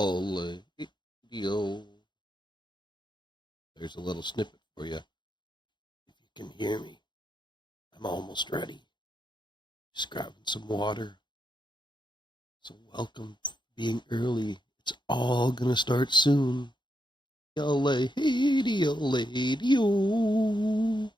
Ole, yo. There's a little snippet for you. If you can hear me, I'm almost ready. Just grabbing some water. So welcome for being early. It's all gonna start soon. Ole, hey, ole, yo.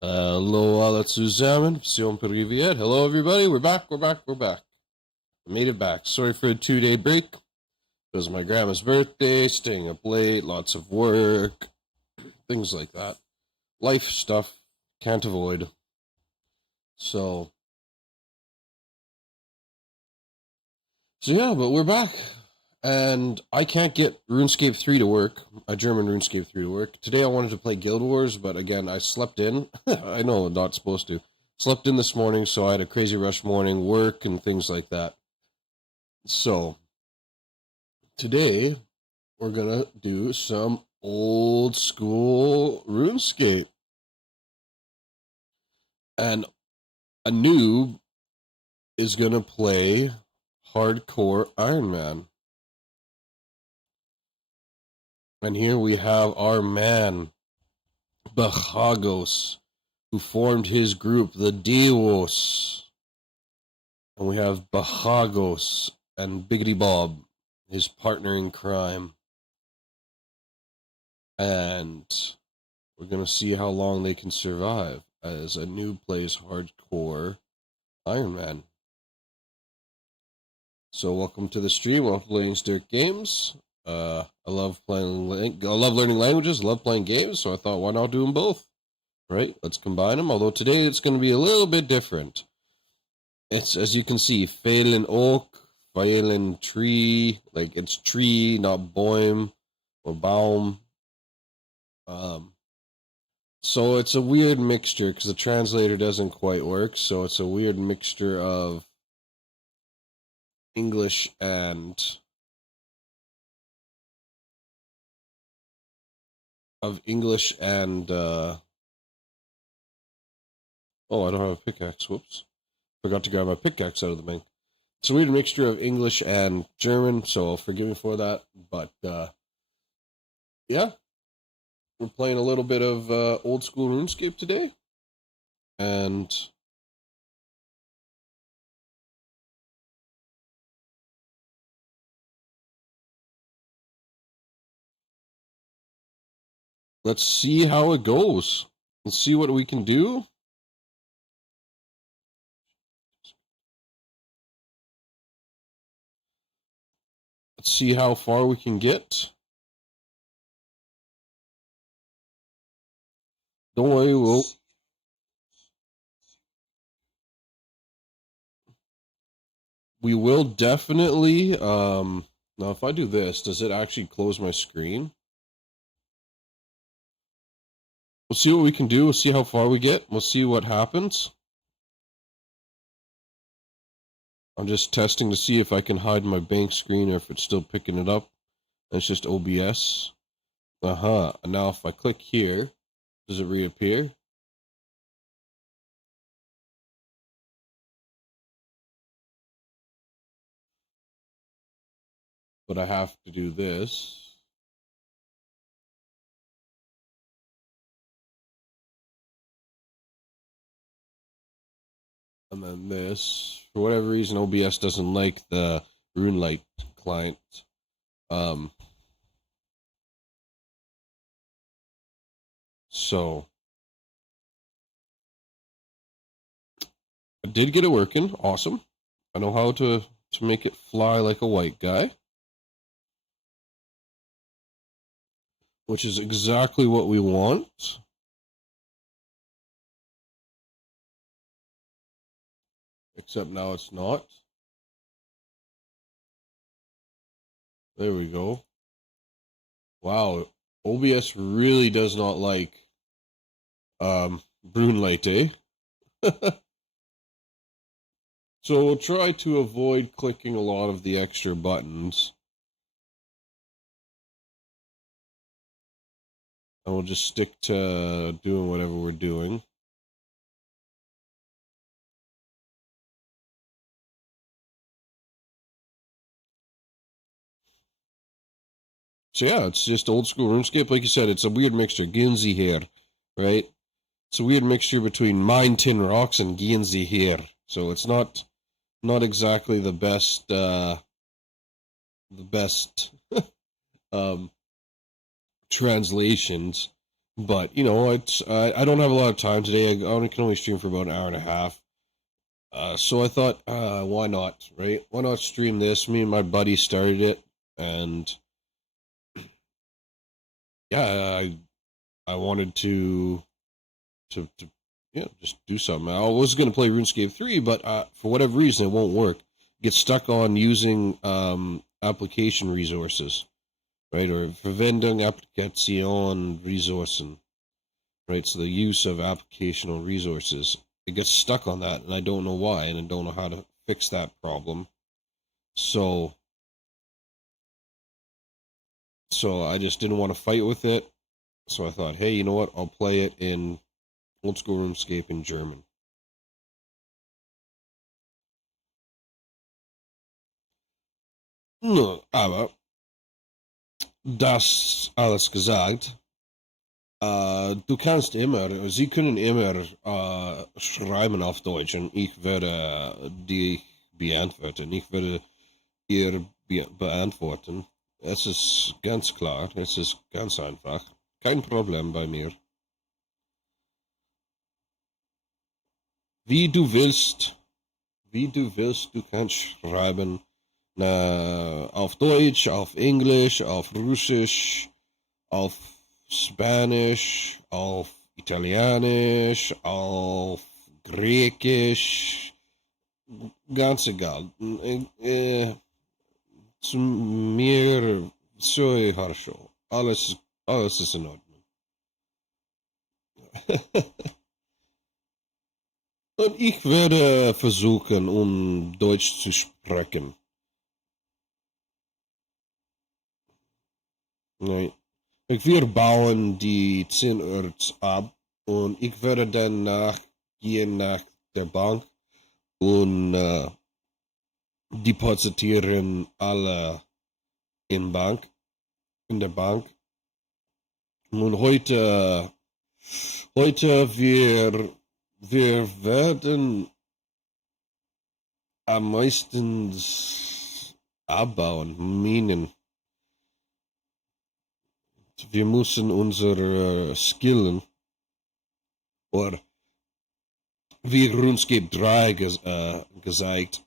Hello, alla zusammen. Всем привет. Hello, everybody. We're back. I made it back. Sorry for a 2-day break. It was my grandma's birthday, staying up late, lots of work, things like that. Life stuff. Can't avoid. So yeah, but we're back. And I can't get RuneScape 3 to work, a German RuneScape 3 to work. Today I wanted to play Guild Wars, but again, I slept in. I know, I'm not supposed to. Slept in this morning, so I had a crazy rush morning, work, and things like that. So, today, we're gonna do some old school RuneScape. And a noob is gonna play hardcore Iron Man. And here we have our man, Bhagos, who formed his group, the Diawos. And we have Bhagos and Biggity Bob, his partner in crime. And we're going to see how long they can survive as a noob plays hardcore Iron Man. So welcome to the stream. Welcome to Latest Dirt Games. I love learning languages. I love playing games. So I thought, why not do them both? Right? Let's combine them. Although today it's going to be a little bit different. It's, as you can see, Phelan Oak, Phelan Tree. Like it's tree, not boim or baum. So it's a weird mixture because the translator doesn't quite work. So it's a weird mixture of English and oh, I don't have a pickaxe. Whoops. Forgot to grab my pickaxe out of the bank. It's a weird mixture of English and German, so forgive me for that. But, yeah. We're playing a little bit of old school RuneScape today. And let's see how it goes. Let's see what we can do. Let's see how far we can get. Don't worry, we will definitely, now if I do this, does it actually close my screen? We'll see what we can do. We'll see how far we get. We'll see what happens. I'm just testing to see if I can hide my bank screen or if it's still picking it up. And it's just OBS. And now if I click here, does it reappear? But I have to do this. And then this. For whatever reason, OBS doesn't like the RuneLite client. So I did get it working. Awesome. I know how to make it fly like a white guy. Which is exactly what we want. Except now it's not. There we go. Wow, OBS really does not like RuneLite, eh? So we'll try to avoid clicking a lot of the extra buttons. And we'll just stick to doing whatever we're doing. So yeah, it's just old school RuneScape. Like you said, it's a weird mixture. Ginzi here, right? It's a weird mixture between Mine Tin Rocks and Ginzi here. So it's not exactly the best translations. But you know, I don't have a lot of time today. I can only stream for about an hour and a half. So I thought, why not, right? Why not stream this? Me and my buddy started it, and yeah, I wanted to just do something. I was going to play RuneScape 3, but for whatever reason, it won't work. Get stuck on using application resources, right? Or Verwendung Applikation Ressourcen, right? So the use of applicational resources. It gets stuck on that, and I don't know why, and I don't know how to fix that problem. So I just didn't want to fight with it. So I thought, hey, you know what? I'll play it in old school RuneScape in German. No, aber das alles gesagt, du kannst immer, Sie können immer schreiben auf Deutsch und ich werde dich beantworten. Ich werde ihr beantworten. Es ist ganz klar, es ist ganz einfach. Kein Problem bei mir. Wie du willst. Wie du willst, du kannst schreiben. Auf Deutsch, auf Englisch, auf Russisch, auf Spanisch, auf Italienisch, auf Griechisch. Ganz egal. Zu mir, все хорошо. Alles ist in Ordnung. Und ich werde versuchen, Deutsch zu sprechen. Nein. Wir bauen die 10 Erz ab und ich werde danach gehen nach der Bank und depositieren alle in der Bank. Und heute wir werden am meisten abbauen, Minen. Wir müssen unsere Skillen, oder wie RuneScape 3 gesagt,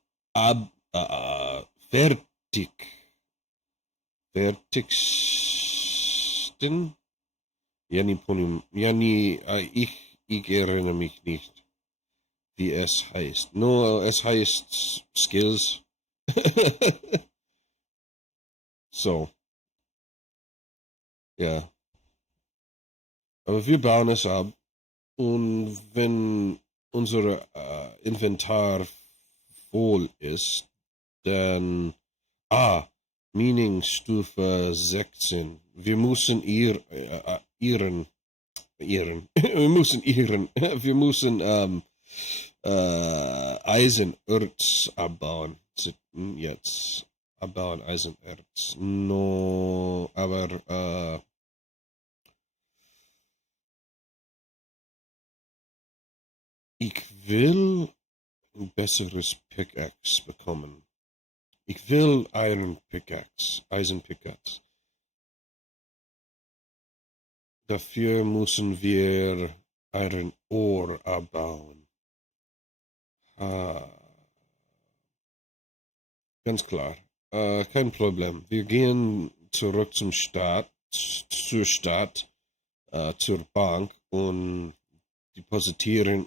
fertigsten? Ich erinnere mich nicht, wie es heißt. Nur es heißt Skills. So. Ja. Aber wir bauen es ab. Und wenn unser Inventar voll ist, dann Mining-Stufe 16. Wir müssen wir müssen Eisenerz abbauen. Jetzt abbauen Eisenerz. No, aber ich will ein besseres Pickaxe bekommen. Ich will Eisenpickaxe. Dafür müssen wir Iron Ore abbauen. Ganz klar. Kein Problem. Wir gehen zurück zur Stadt, zur Bank und depositieren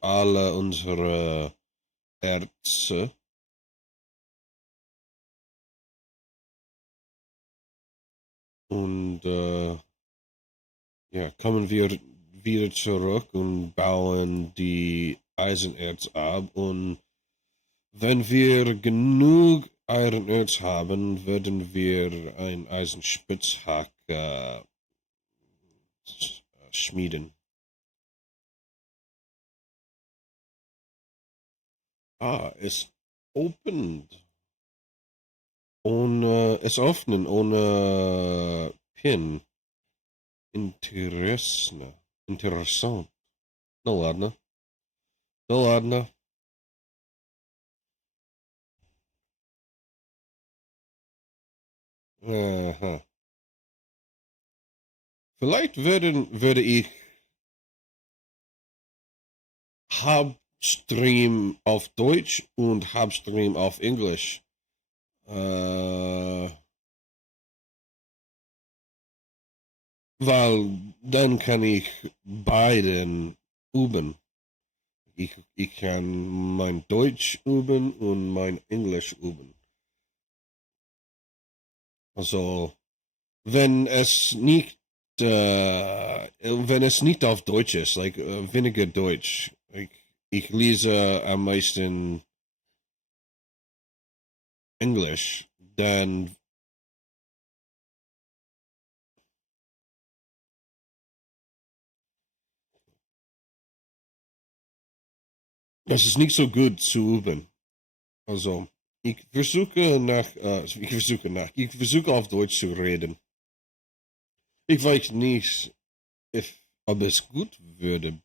alle unsere Erze. Und kommen wir wieder zurück und bauen die Eisenerz ab. Und wenn wir genug Eisenerz haben, werden wir ein Eisenspitzhack schmieden. Es opened. Es öffnen ohne Pin. Interessant. Ну ладно. Ну ладно. Aha. Vielleicht würde ich Hubstream auf Deutsch und Hubstream auf Englisch. Weil dann kann ich beiden üben. Ich kann mein Deutsch üben und mein Englisch üben. Also, wenn es nicht auf Deutsch ist, weniger Deutsch. Ich lese am meisten Englisch, dann es ist nicht so gut zu üben. Also, ich versuche auf Deutsch zu reden. Ich weiß nicht, ob es gut würde,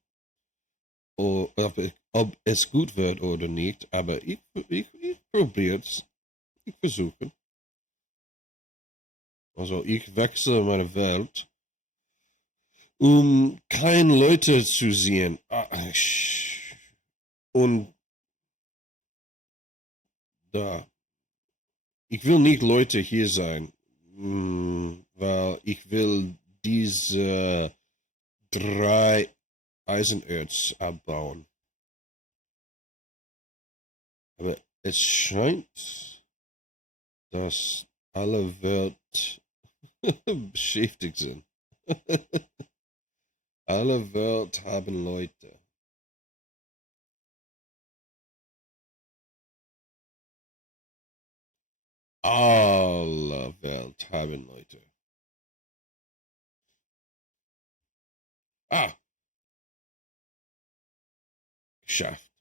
ob es gut wird oder nicht, aber ich probiere es. Ich versuche. Also, ich wechsle meine Welt um keine Leute zu sehen. Und da. Ich will nicht Leute hier sein, weil ich will diese 3 Eisenerz abbauen. Aber es scheint, dass alle Welt beschäftigt sind. Alle Welt haben Leute. Alle Welt haben Leute. Ah, geschafft.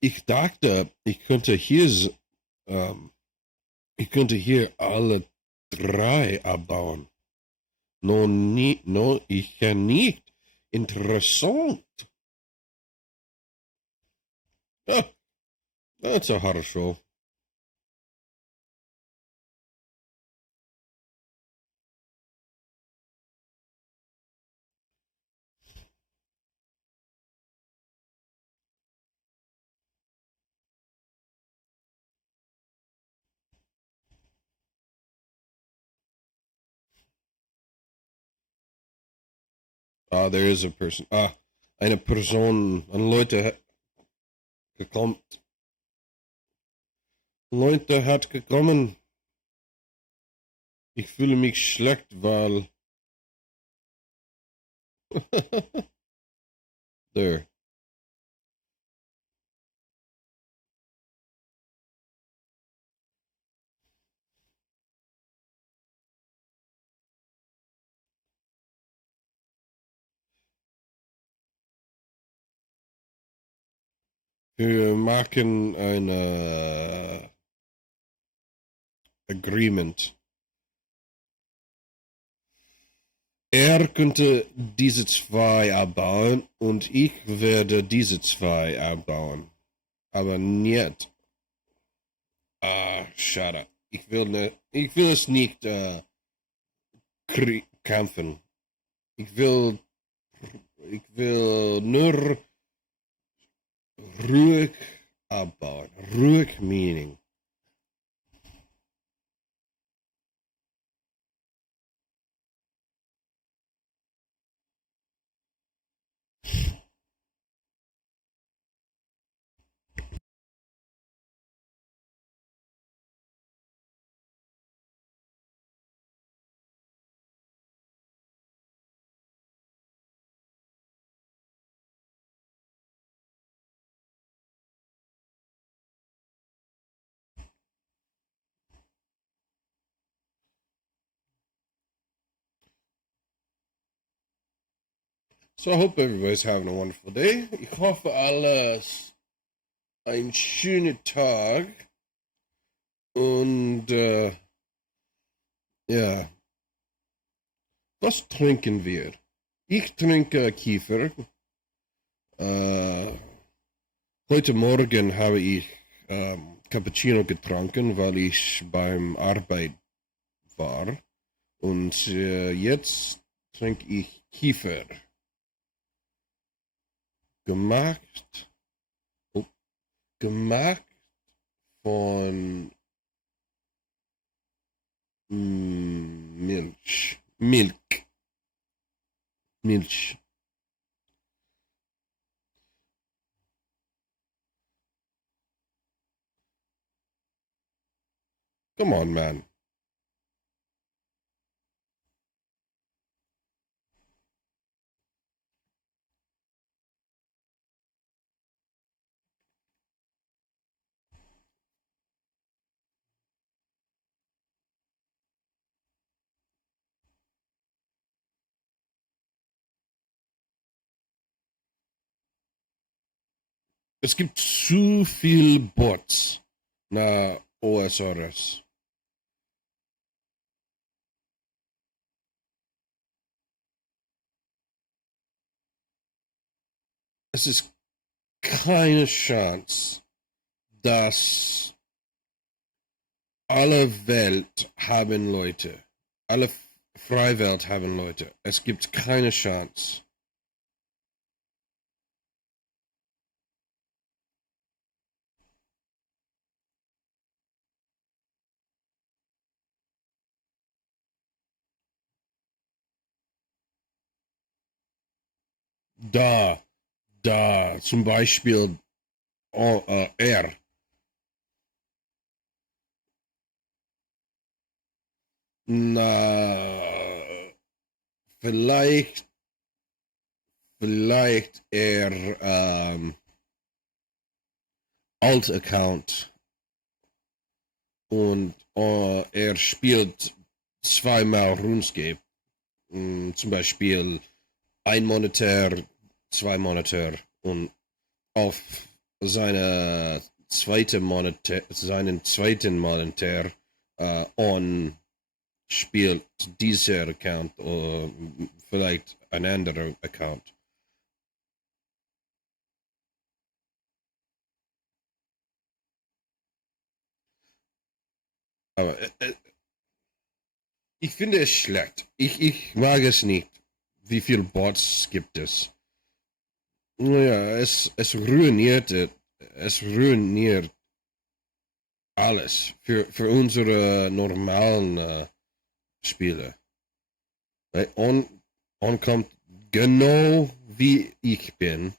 Ich dachte, ich könnte hier alle 3 abbauen. No, ich kann nicht. Interessant. Ah, that's a хорошо. Ah, there is a person. Ah, eine Person, gekommen. Leute hat gekommen. Ich fühle mich schlecht, weil. There. Wir machen eine Agreement. Er könnte diese 2 abbauen und ich werde diese 2 abbauen. Aber nicht. Ah, schade. Ich will es nicht kämpfen. Ich will nur ruhig abbauen. Ruhig meaning. So I hope everybody's having a wonderful day. Ich hoffe alles ein schöner Tag. Und ja, was trinken wir? Ich trinke Kiefer. Heute Morgen habe ich Cappuccino getrunken, weil ich beim Arbeit war. Und jetzt trinke ich Kiefer. Gemacht, gemacht von Milch. Milch. Come on, man. Es gibt zu viel Bots na OSRS. es ist keine Chance, dass alle Welt haben Leute. Alle Freiwelt haben Leute. Es gibt keine Chance. Da, zum Beispiel er. Na, vielleicht, vielleicht er Alt-Account und er spielt zweimal RuneScape. Zum Beispiel ein Monitor, zwei Monitor und auf seinen zweiten Monitor on spielt dieser Account oder vielleicht ein anderer Account. Aber ich finde es schlecht. Ich mag es nicht. Wie viele Bots gibt es? Naja, es ruiniert alles für unsere normalen Spiele. On kommt genau wie ich bin.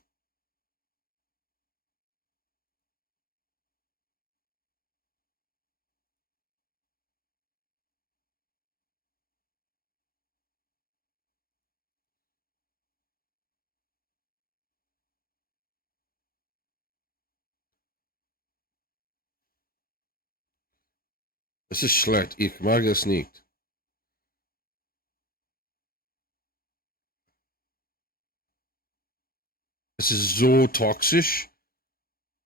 Es ist schlecht. Ich mag es nicht. Es ist so toxisch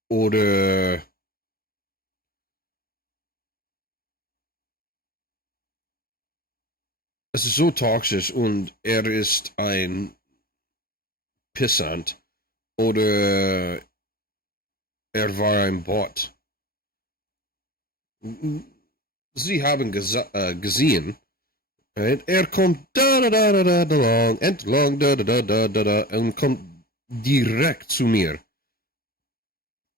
oder es ist so toxisch und er ist ein Pissant oder er war ein Bot. Sie haben gesehen, right? Er kommt entlang und kommt direkt zu mir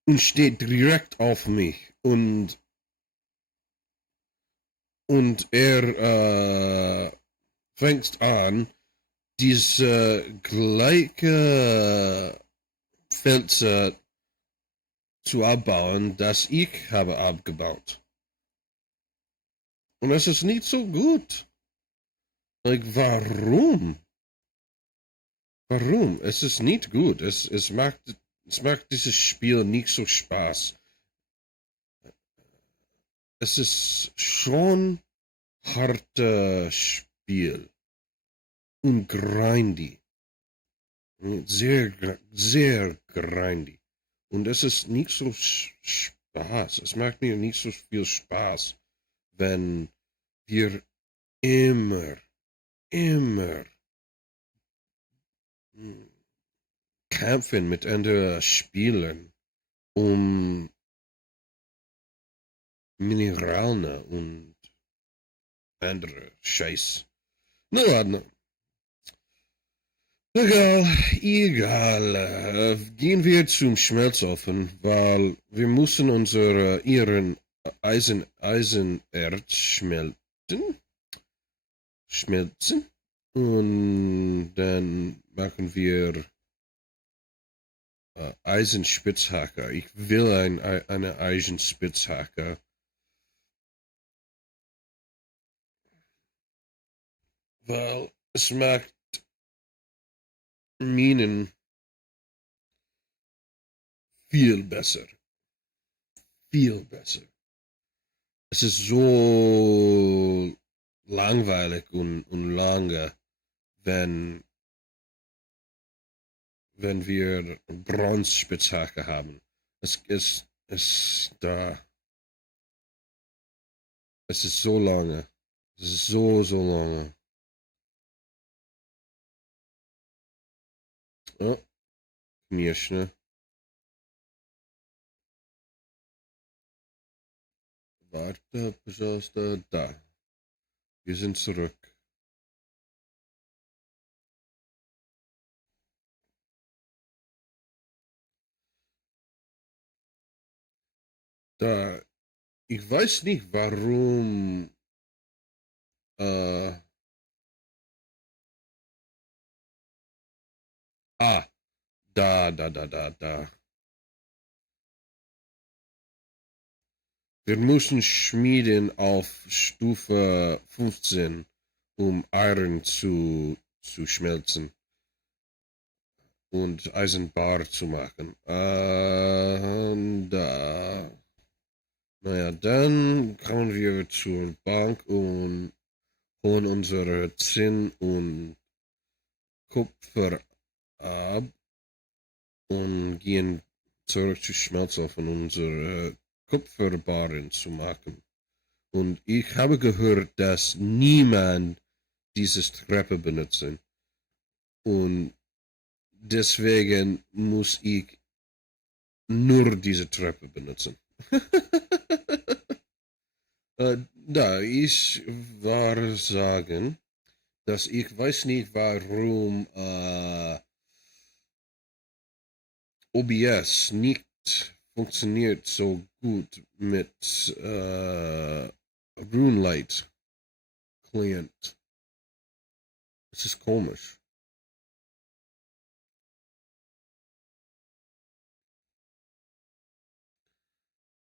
und steht direkt auf mich und er fängt an, diese gleiche Felsen zu abbauen, das ich habe abgebaut. Und das ist nicht so gut. Like, warum? Warum? Es ist nicht gut. Es macht dieses Spiel nicht so Spaß. Es ist schon hartes Spiel. Und grindy. Sehr grindy. Und es ist nicht so Spaß. Es macht mir nicht so viel Spaß, wenn wir immer kämpfen mit anderen Spielern um Mineralen und andere Scheiß. Na ладно. Egal. Gehen wir zum Schmelzofen, weil wir müssen ihren Eisenerz schmelzen und dann machen wir Eisenspitzhacker. Ich will eine Eisenspitzhacker. Weil es macht Minen viel besser. Viel besser. Es ist so langweilig und lange, wenn wir Bronzespitzhacke haben. Es ist da. Es ist so lange. Es ist so lange. Ja, Конечно. Warte, пожалуйста, da. Wir sind zurück. Da. Ich weiß nicht, warum. Äh, da. Wir müssen schmieden auf Stufe 15, um Iron zu schmelzen und Eisenbar zu machen. Da. Naja, dann kommen wir zur Bank und holen unsere Zinn und Kupfer ab und gehen zurück zu Schmelzofen, um unsere Kupferbarren zu machen. Und ich habe gehört, dass niemand diese Treppe benutzen. Und deswegen muss ich nur diese Treppe benutzen. Da, ich war sagen, dass ich weiß nicht, warum OBS nicht funktioniert so gut mit RuneLight Client. Es ist komisch.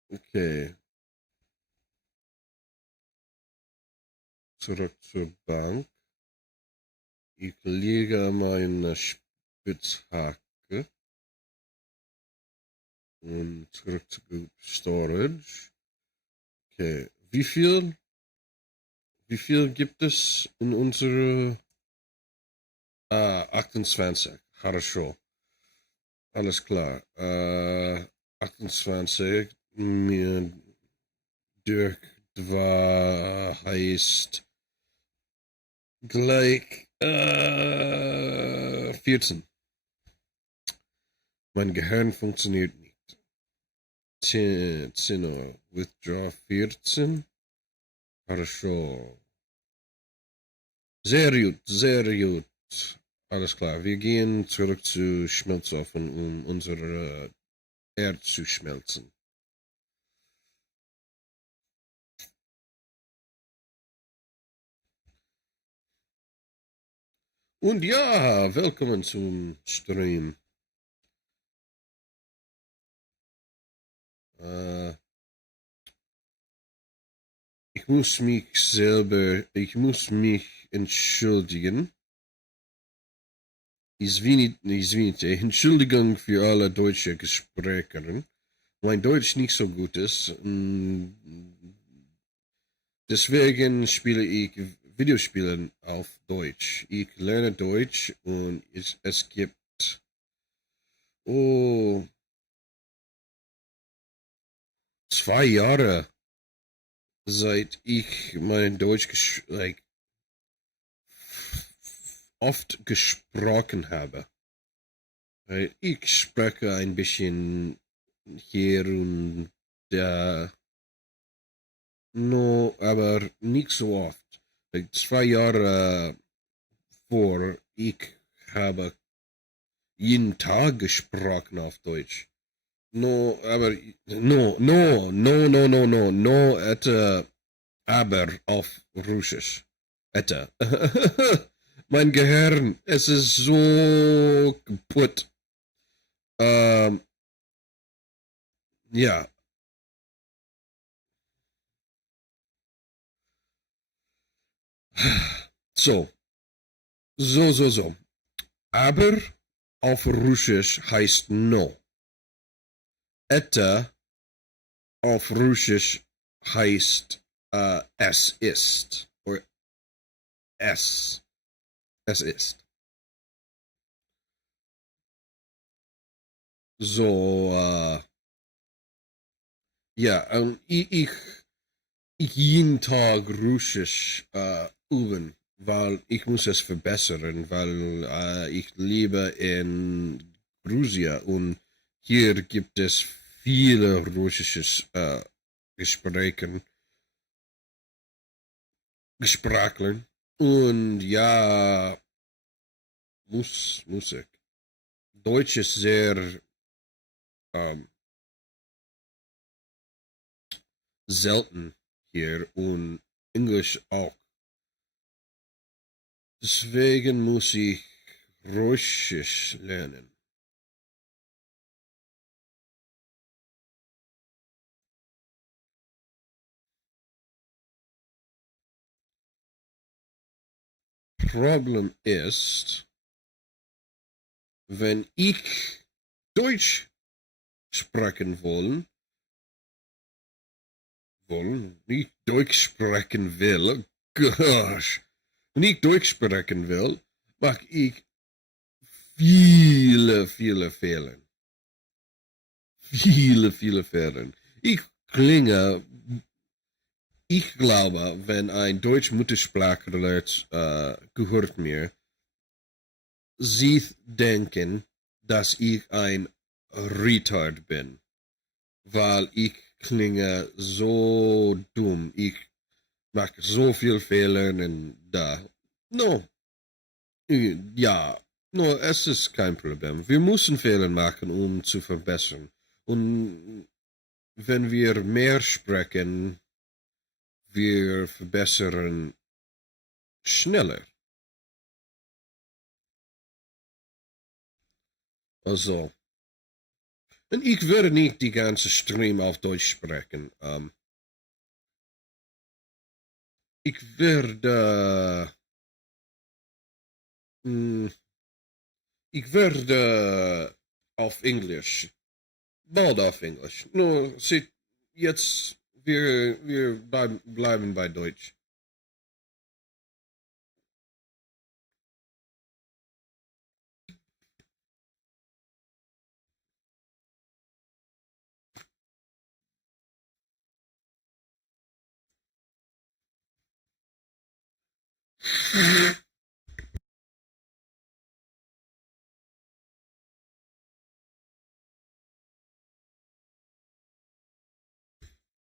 Okay. Zurück zur Bank. Ich lege meine Spitzhacke und zurück zu Storage. Okay. Wie viel gibt es in unsere 28. Хорошо. Alles klar. 28 durch 2 heißt gleich 14. Mein Gehirn funktioniert nicht. 10 Uhr. Withdraw 14. Хорошо. Sehr gut. Alles klar. Wir gehen zurück zu Schmelzofen, um unsere Erde zu schmelzen. Und ja, willkommen zum Stream. Ich muss mich entschuldigen. Извините, Entschuldigung für alle deutsche Gesprächerin. Mein Deutsch nicht so gut ist. Deswegen spiele ich Videospiele auf Deutsch. Ich lerne Deutsch und es gibt 2 Jahre, seit ich mein Deutsch oft gesprochen habe. Ich spreche ein bisschen hier und da, no, aber nicht so oft. 2 Jahre vor, ich habe jeden Tag gesprochen auf Deutsch. No, aber auf Russisch. Ette. Mein Gehirn, es ist so kaputt. Ja. So. Aber auf Russisch heißt no. Ette auf Russisch heißt es ist. Oder es ist. So, ja, ich jeden Tag Russisch üben, weil ich muss es verbessern, weil ich lebe in Russia und hier gibt es viele russisches Gesprachlern und ja, Musik. Deutsch ist sehr ähm, selten hier und Englisch auch. Deswegen muss ich Russisch lernen. Problem ist, wenn ich Deutsch sprechen nicht Deutsch sprechen will, gosh, wenn ich Deutsch sprechen will, mache ich viele Fehler. Viele Fehler. Ich klinge, ich glaube, wenn ein Deutsch-Muttersprachler gehört mir, sie denken, dass ich ein Retard bin, weil ich klinge so dumm. Ich mache so viel Fehler und da. No, ja, no, es ist kein Problem. Wir müssen Fehler machen, um zu verbessern. Und wenn wir mehr sprechen, wir verbessern schneller. Also, und ich werde nicht die ganze Stream auf Deutsch sprechen. Ich werde, ich werde auf Englisch, bald auf Englisch. Nur, jetzt, wir bleiben bei Deutsch.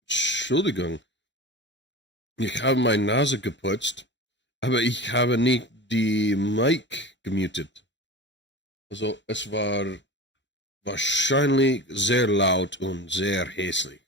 Entschuldigung, ich habe meine Nase geputzt, aber ich habe nicht die Mic gemutet. Also es war wahrscheinlich sehr laut und sehr hässlich.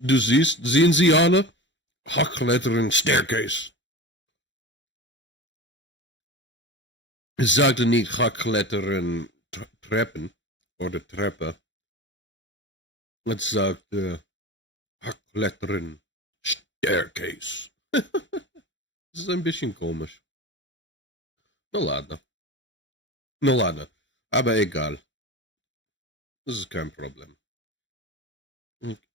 Du siehst, sehen Sie alle? Hochklettern Staircase. Es sagte nicht Hochklettern Treppen oder Treppe. Es sagte Hochklettern Staircase. Das ist ein bisschen komisch. No ladno. No ladno. Aber egal. Das ist kein Problem.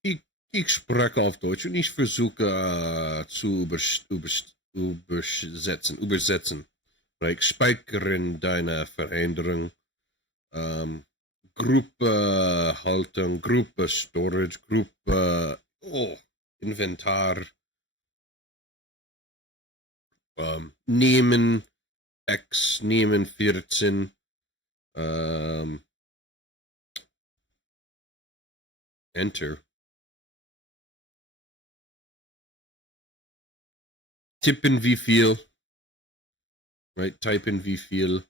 Ich, ich spreche auf Deutsch und ich versuche zu übersetzen. Like, speichern deine Veränderung, Gruppe Haltung, Gruppe Storage, Gruppe Inventar, nehmen, X, nehmen 14, Enter. Tippen wie viel, right? Typen wie viel,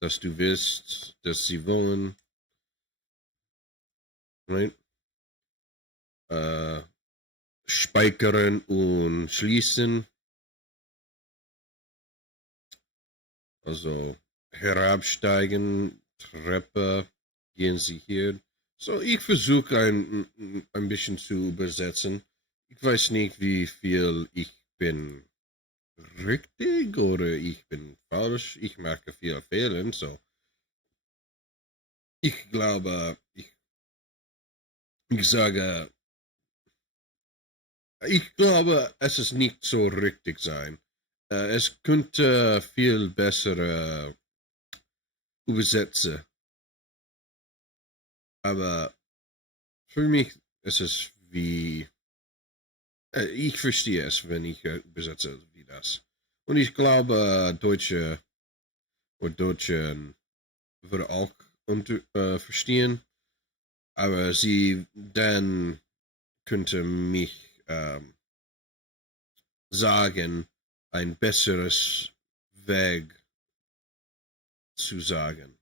dass du willst, dass sie wollen, right? Speichern und schließen. Also herabsteigen, Treppe, gehen Sie hier. So, ich versuche ein bisschen zu übersetzen. Ich weiß nicht, wie viel ich bin richtig oder ich bin falsch. Ich mache viele Fehler, so. Ich glaube, ich sage, ich glaube, es ist nicht so richtig sein. Es könnte viel bessere übersetzen, aber für mich ist es wie, ich verstehe es, wenn ich übersetze wie das. Und ich glaube, Deutsche würde auch verstehen, aber sie dann könnte mich sagen, ein besseres Weg zu sagen.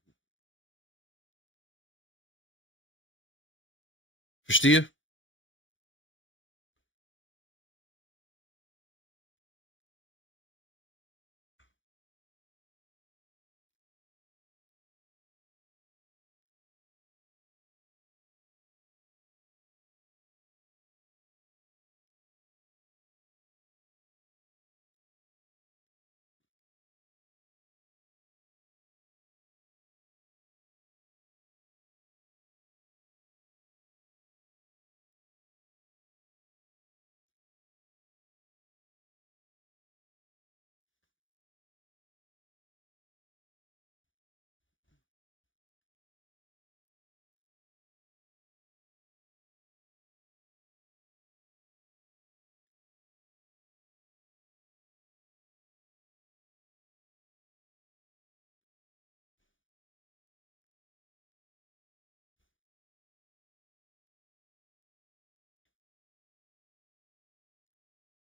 Verstehe?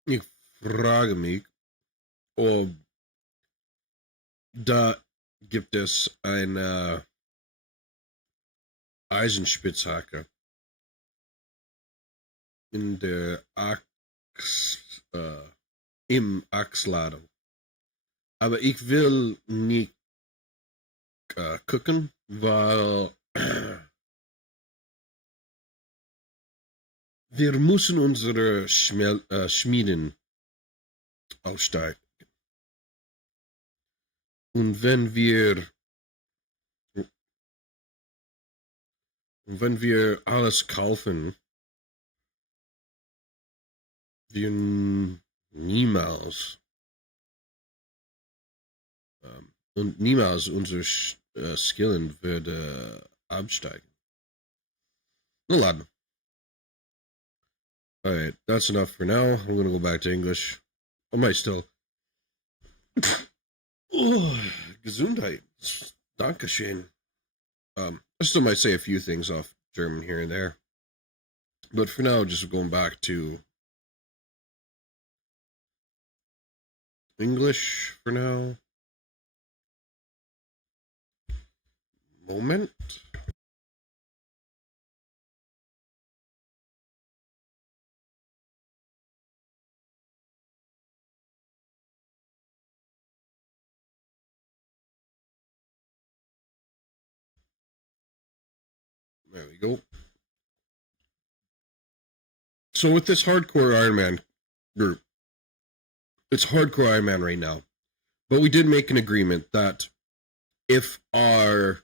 Ich frage mich, ob da gibt es eine Eisenspitzhacke in der im Achsladen. Aber ich will nicht gucken, weil wir müssen unsere Schmieden aussteigen. Und wenn wir alles kaufen, wir niemals und niemals unser Skillen würde absteigen. Well, lad. Alright, that's enough for now. I'm gonna go back to English. I might still. Oh, Gesundheit. Dankeschön. I still might say a few things off German here and there. But for now, just going back to English for now. Moment. There we go. So with this hardcore Iron Man group, it's hardcore Iron Man right now. But we did make an agreement that if our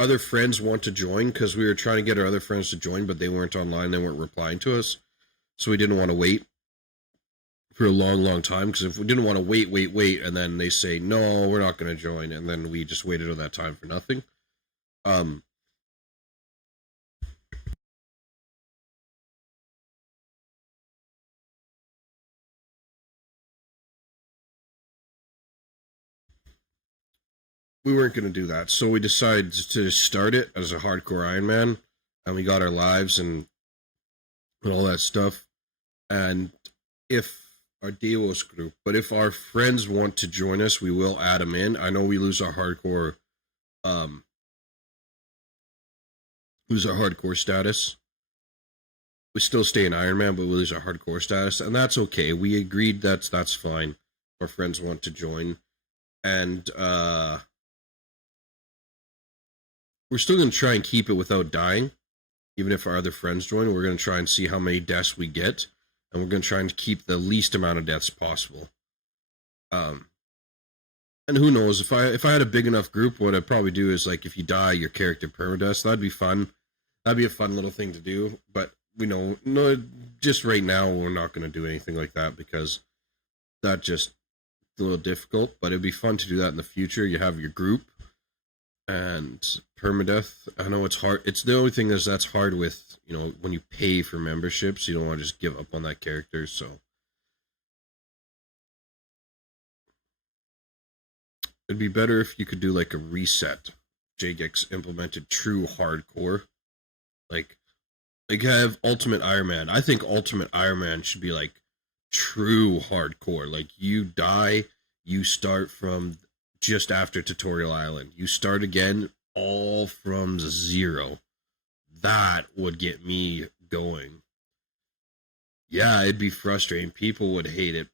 other friends want to join, because we were trying to get our other friends to join, but they weren't online, they weren't replying to us. So we didn't want to wait for a long time, because if we didn't want to wait, and then they say, no, we're not going to join, and then we just waited all that time for nothing. We weren't going to do that. So we decided to start it as a hardcore Iron Man, and we got our lives and all that stuff. And if our Diawos group, but if our friends want to join us, we will add them in. I know we lose our hardcore status. We still stay in Iron Man, but we lose our hardcore status, and that's okay. We agreed that's fine. Our friends want to join, and we're still going to try and keep it without dying. Even if our other friends join, we're going to try and see how many deaths we get, and we're going to try and keep the least amount of deaths possible. And who knows, if I had a big enough group, what I'd probably do is, like, if you die, your character permadeath. That'd be fun. That'd be a fun little thing to do. But we know, no, just right now, we're not going to do anything like that because that just a little difficult. But it'd be fun to do that in the future. You have your group and permadeath. I know it's hard. It's the only thing that's hard with, you know, when you pay for memberships, you don't want to just give up on that character. So it'd be better if you could do like a reset. Jagex implemented true hardcore. Like have Ultimate Iron Man. I think Ultimate Iron Man should be like true hardcore. Like you die, you start from just after Tutorial Island. You start again all from zero. That would get me going. Yeah, it'd be frustrating. People would hate it.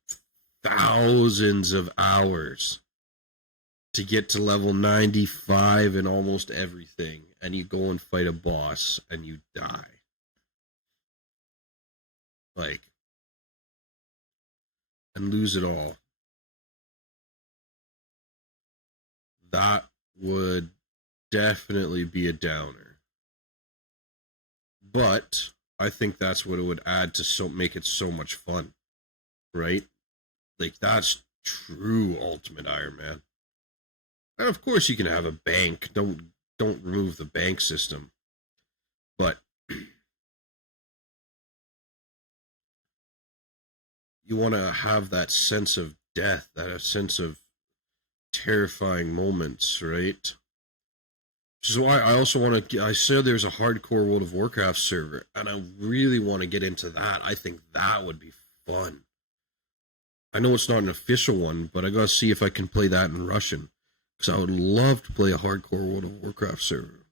Thousands of hours to get to level 95 in almost everything, and you go and fight a boss and you die. Like, and lose it all. That would definitely be a downer. But I think that's what it would add to make it so much fun. Right? Like, that's true Ultimate Iron Man. And of course you can have a bank. Don't remove the bank system. But you want to have that sense of death, that sense of terrifying moments, right? Which is why I also want to. I said there's a hardcore World of Warcraft server, and I really want to get into that. I think that would be fun. I know it's not an official one, but I gotta see if I can play that in Russian. Because I would love to play a hardcore World of Warcraft server.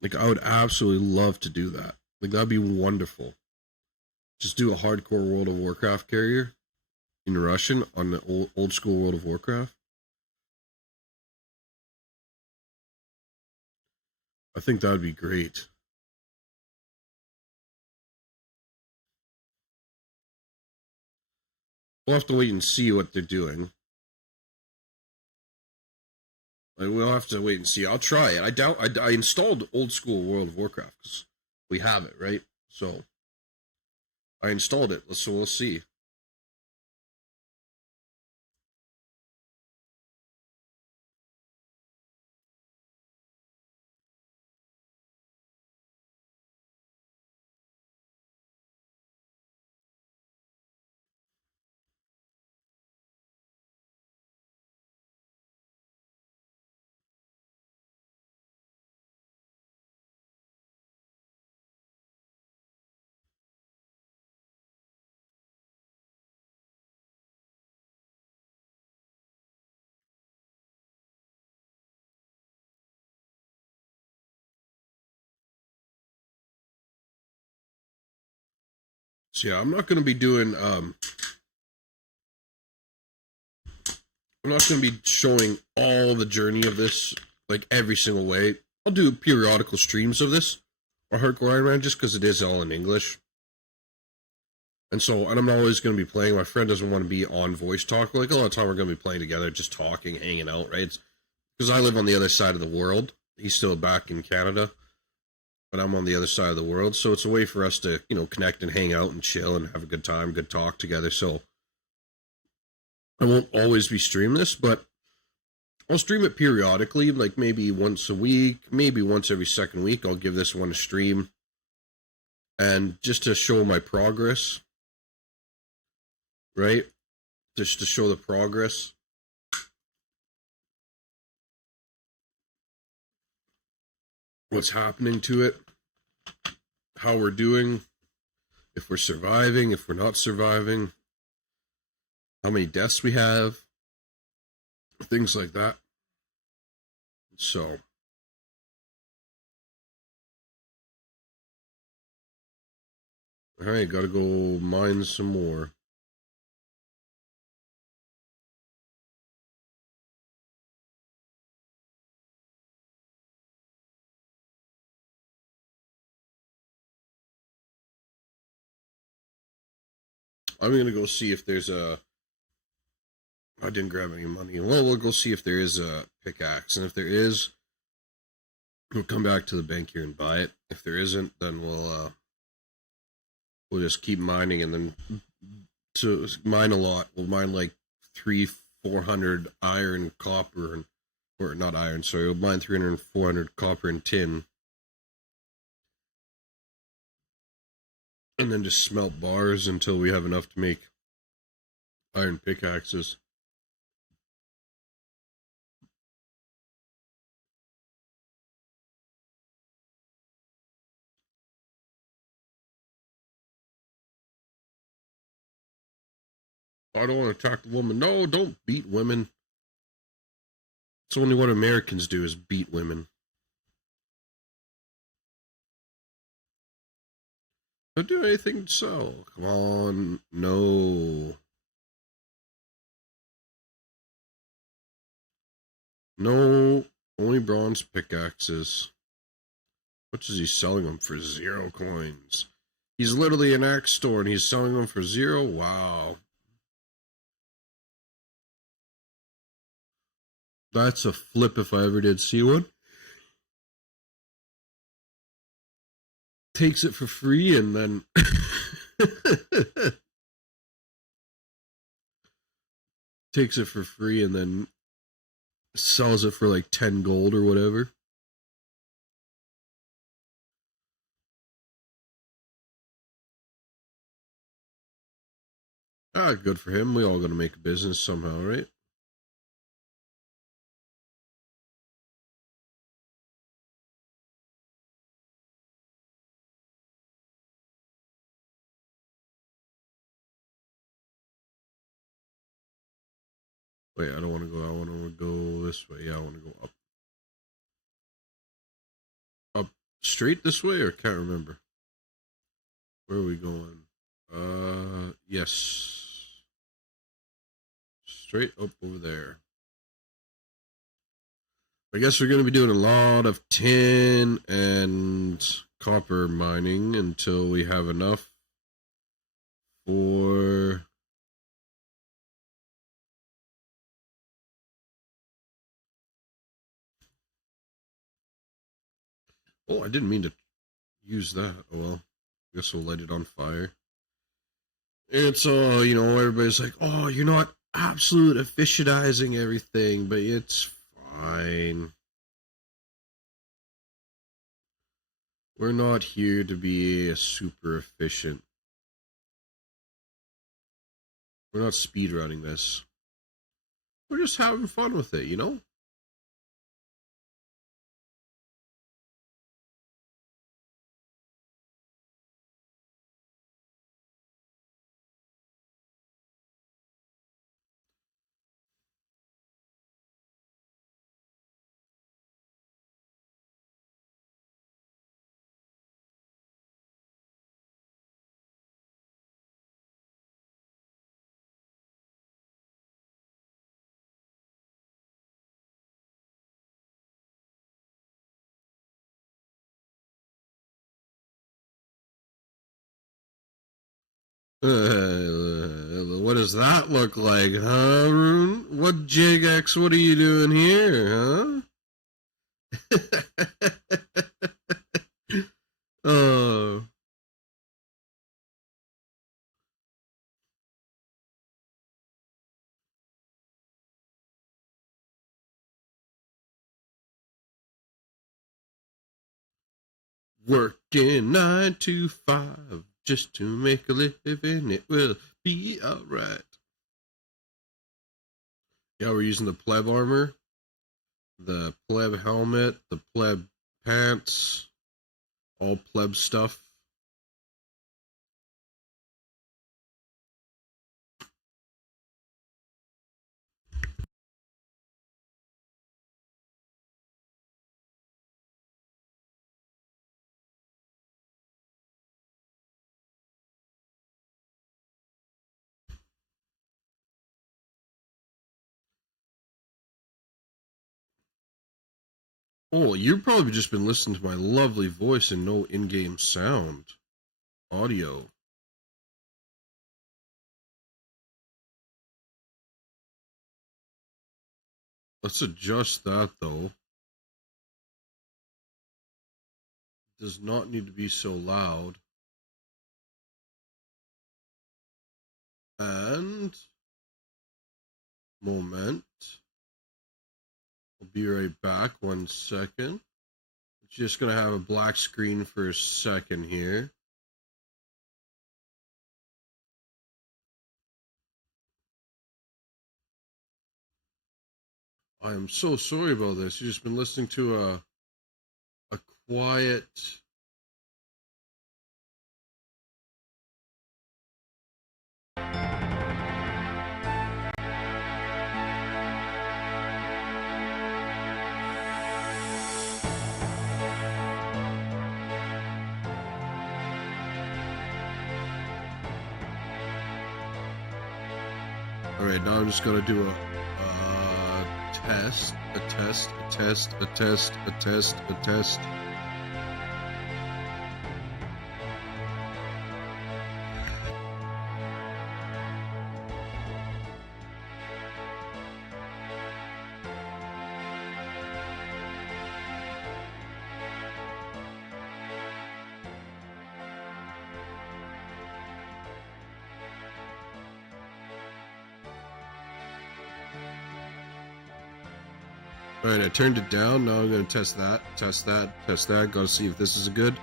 Like, I would absolutely love to do that. Like, that'd be wonderful. Just do a hardcore World of Warcraft carrier in Russian on the old school World of Warcraft. I think that would be great. We'll have to wait and see what they're doing. Like, we'll have to wait and see. I'll try it. I installed old school World of Warcraft because we have it, right? So I installed it. So we'll see. So yeah, I'm not going to be doing. I'm not going to be showing all the journey of this, like every single way. I'll do periodical streams of this, or Hardcore Iron Man, just because it is all in English. And I'm not always going to be playing. My friend doesn't want to be on voice talk. Like, a lot of time we're going to be playing together, just talking, hanging out, right? Because I live on the other side of the world. He's still back in Canada, but I'm on the other side of the world. So it's a way for us to, connect and hang out and chill and have a good time, good talk together. So I won't always be streaming this, but I'll stream it periodically, like maybe once a week, maybe once every second week. I'll give this one a stream. And just to show my progress, right? Just to show the progress. What's happening to it, how we're doing, if we're surviving, if we're not surviving, how many deaths we have, things like that. So, all right, gotta go mine some more. I'm gonna go see if there's a. I didn't grab any money. Well, we'll go see if there is a pickaxe, and if there is, we'll come back to the bank here and buy it. If there isn't, then we'll just keep mining, and then to mine a lot. We'll mine like 300-400 iron, copper, and or not iron. Sorry, we'll mine 300-400 copper and tin, and then just smelt bars until we have enough to make iron pickaxes. I don't want to attack the woman. No, don't beat women. It's only what Americans do is beat women. Don't do anything to sell. Come on. No. No. Only bronze pickaxes. What is he selling them for? 0 coins. He's literally an axe store and he's selling them for 0? Wow. That's a flip if I ever did see one. Takes it for free and then takes it for free and then sells it for like 10 gold or whatever. Ah, good for him. We all got to make a business somehow, right? Wait, I don't want to go. I want to go this way. Yeah, I want to go up. Up straight this way, or can't remember. Where are we going? Yes. Straight up over there. I guess we're going to be doing a lot of tin and copper mining until we have enough for... Oh, I didn't mean to use that. Oh, well, I guess we'll light it on fire. It's, everybody's like, oh, you're not absolute efficientizing everything, but it's fine. We're not here to be super efficient. We're not speedrunning this. We're just having fun with it, you know? What does that look like, huh, Rune? What JGX, what are you doing here, huh? Oh. Working 9 to 5 just to make a living, it will be alright. Yeah, we're using the pleb armor, the pleb helmet, the pleb pants, all pleb stuff. Oh, you've probably just been listening to my lovely voice and no in-game sound audio. Let's adjust that though. Does not need to be so loud. And moment. I'll be right back. 1 second. Just gonna have a black screen for a second here. I am so sorry about this. You've just been listening to a quiet. All right, now I'm just gonna do a test, a test, a test, a test, a test, a test. All right, I turned it down. Now I'm going to test that, test that, test that. Got to see if this is good.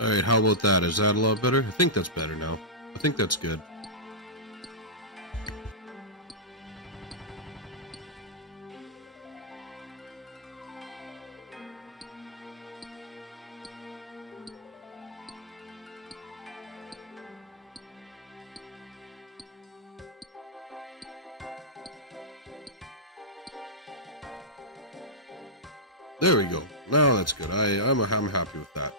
All right, how about that? Is that a lot better? I think that's better now. I think that's good. There we go. Now that's good. I'm happy with that.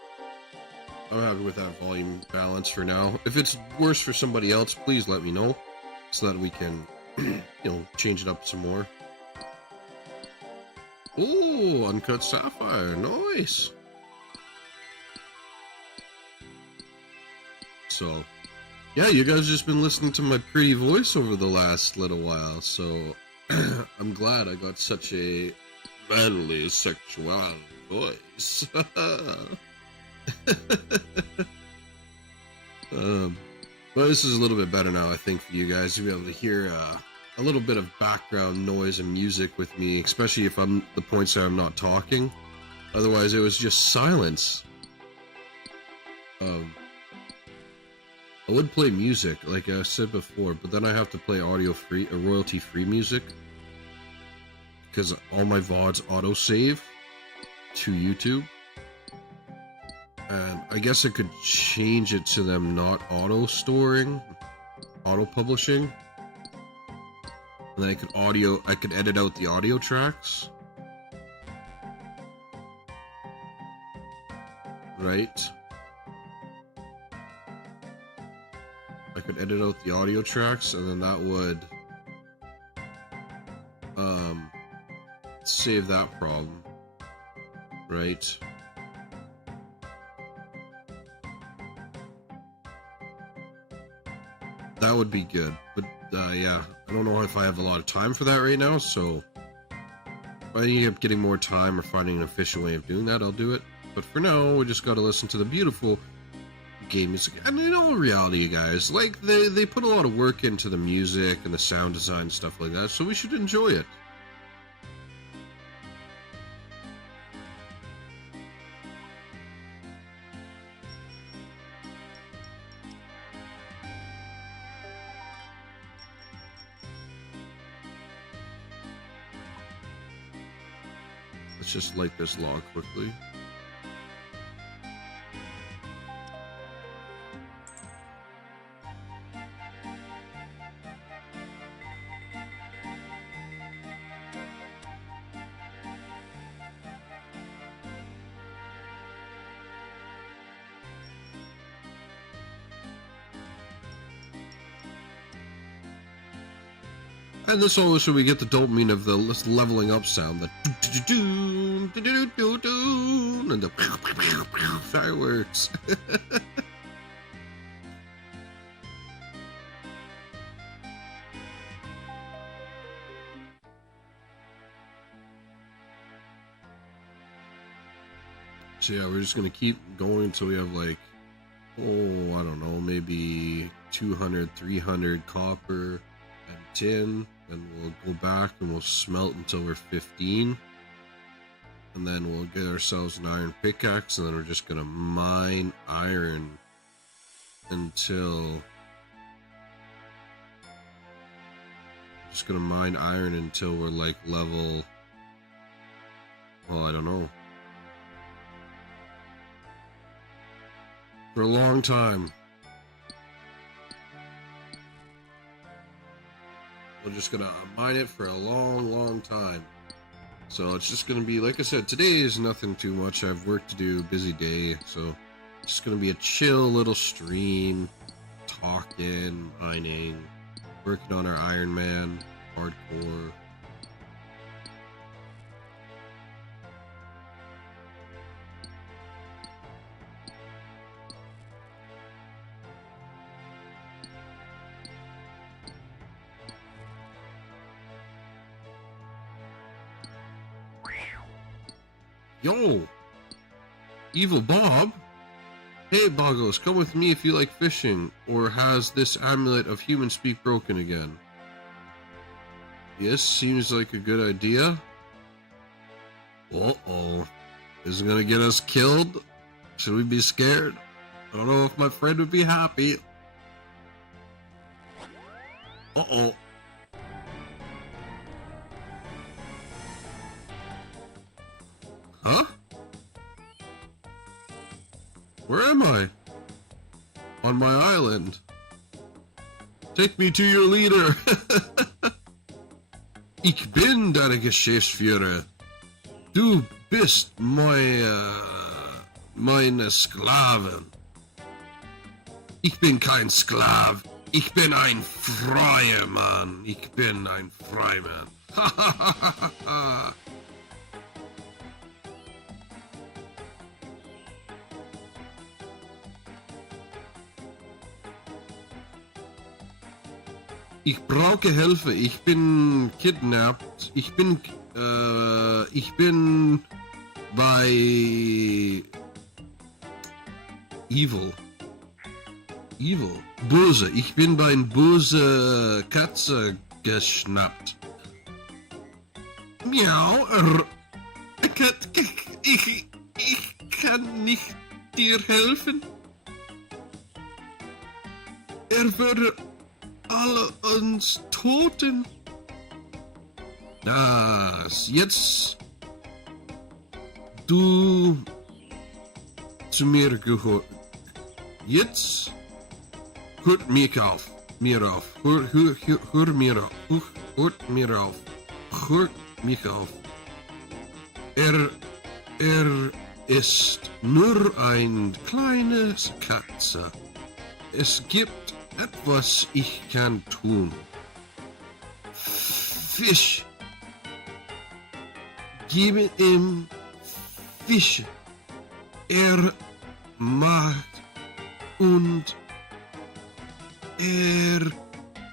I'm happy with that volume balance for now. If it's worse for somebody else, please let me know so that we can, change it up some more. Ooh, uncut sapphire, nice. So, yeah, you guys just been listening to my pretty voice over the last little while, so I'm glad I got such a manly sexual voice. But this is a little bit better now, I think, for you guys to be able to hear a little bit of background noise and music with me, especially if I'm the points that I'm not talking. Otherwise, it was just silence. I would play music, like I said before, but then I have to play audio-free or royalty-free music because all my VODs auto-save to YouTube. And I guess I could change it to them not auto-storing, auto-publishing. And then I could edit out the audio tracks. Right? I could edit out the audio tracks, and then that would save that problem. Right? That would be good, but yeah, I don't know if I have a lot of time for that right now, so if I end up getting more time or finding an efficient way of doing that, I'll do it. But for now, we just gotta listen to the beautiful game music. I mean, in all reality, you guys, like, they put a lot of work into the music and the sound design and stuff like that, so we should enjoy it. Let's just light this log quickly. And this always when we get the dopamine of the leveling up sound, the and the fireworks. So yeah, we're just gonna keep going until we have like, oh, I don't know, maybe 200, 300 copper and tin. Then we'll go back and we'll smelt until we're 15. And then we'll get ourselves an iron pickaxe, and then we're just gonna mine iron until we're like level, well, I don't know, for a long time. We're just gonna mine it for a long time. So it's just gonna be, like I said, today is nothing too much. I have work to do, busy day, so it's just gonna be a chill little stream, talking, mining, working on our Iron Man, hardcore. Yo! Evil Bob? Hey Bhagos, come with me if you like fishing, or has this amulet of human speak broken again? Yes, seems like a good idea. Uh-oh. Is it gonna get us killed? Should we be scared? I don't know if my friend would be happy. Uh-oh. Huh? Where am I? On my island. Take me to your leader. Ich bin der Geschäftsführer. Du bist meine Sklaven. Ich bin kein Sklav. Ich bin ein freier Mann. Ich bin ein Freimann. Ich brauche Hilfe. Ich bin kidnappt. Ich bin bei Evil. Böse. Ich bin bei einer böse Katze geschnappt. Miau. Ich kann nicht dir helfen. Würde alle uns Toten. Jetzt du zu mir gehört. Jetzt hört mich auf. Hör mir auf. Er ist nur ein kleines Katze. Es gibt etwas ich kann tun. Fisch. Gebe ihm Fische. Er macht und er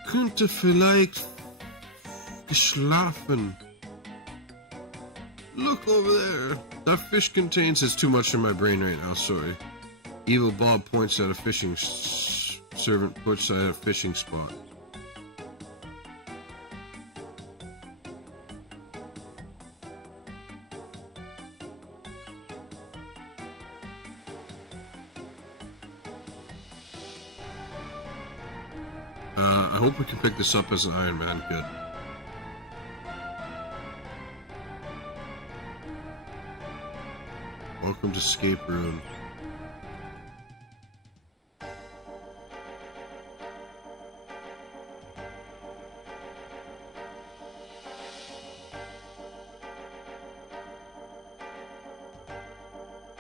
könnte vielleicht geschlafen. Look over there. That fish contains. It's too much in my brain right now. Sorry. Evil Bob points at a fishing servant puts at a fishing spot. I hope we can pick this up as an Iron Man. Good. Welcome to Escape Room.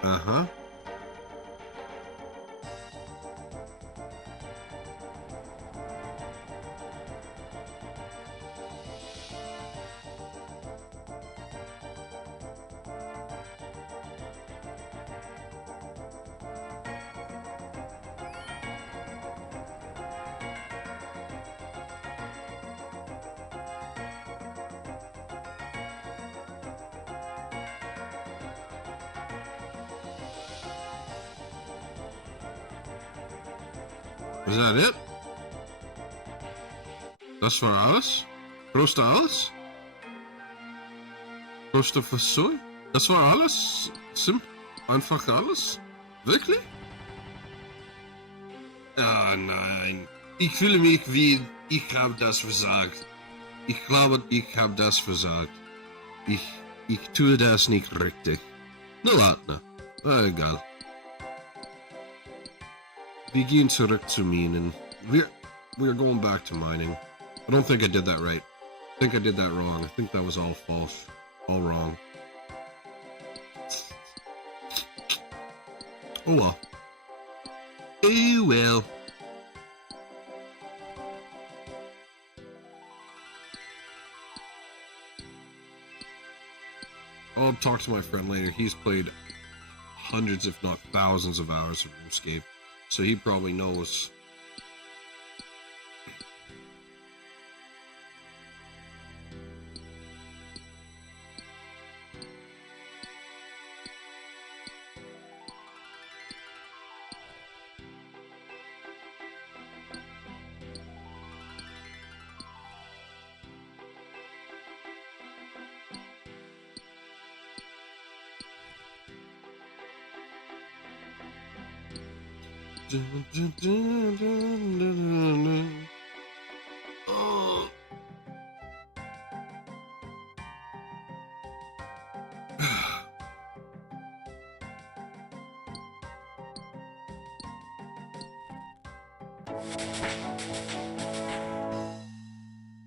Uh-huh. Is that it? Das war alles? Prost alles? Prost auf Soy? Das war alles? Einfach alles? Wirklich? Ah, nein. Ich fühle mich wie, ich habe das versagt. Ich glaube, ich habe das versagt. Ich tue das nicht richtig. Na, ladna. Egal. Wir gehen zurück zu Minen. We're going back to mining. I don't think I did that right. I think I did that wrong. I think that was all false. All wrong. Oh well. Oh well. I'll talk to my friend later. He's played hundreds, if not thousands of hours of RuneScape. So he probably knows. Oh.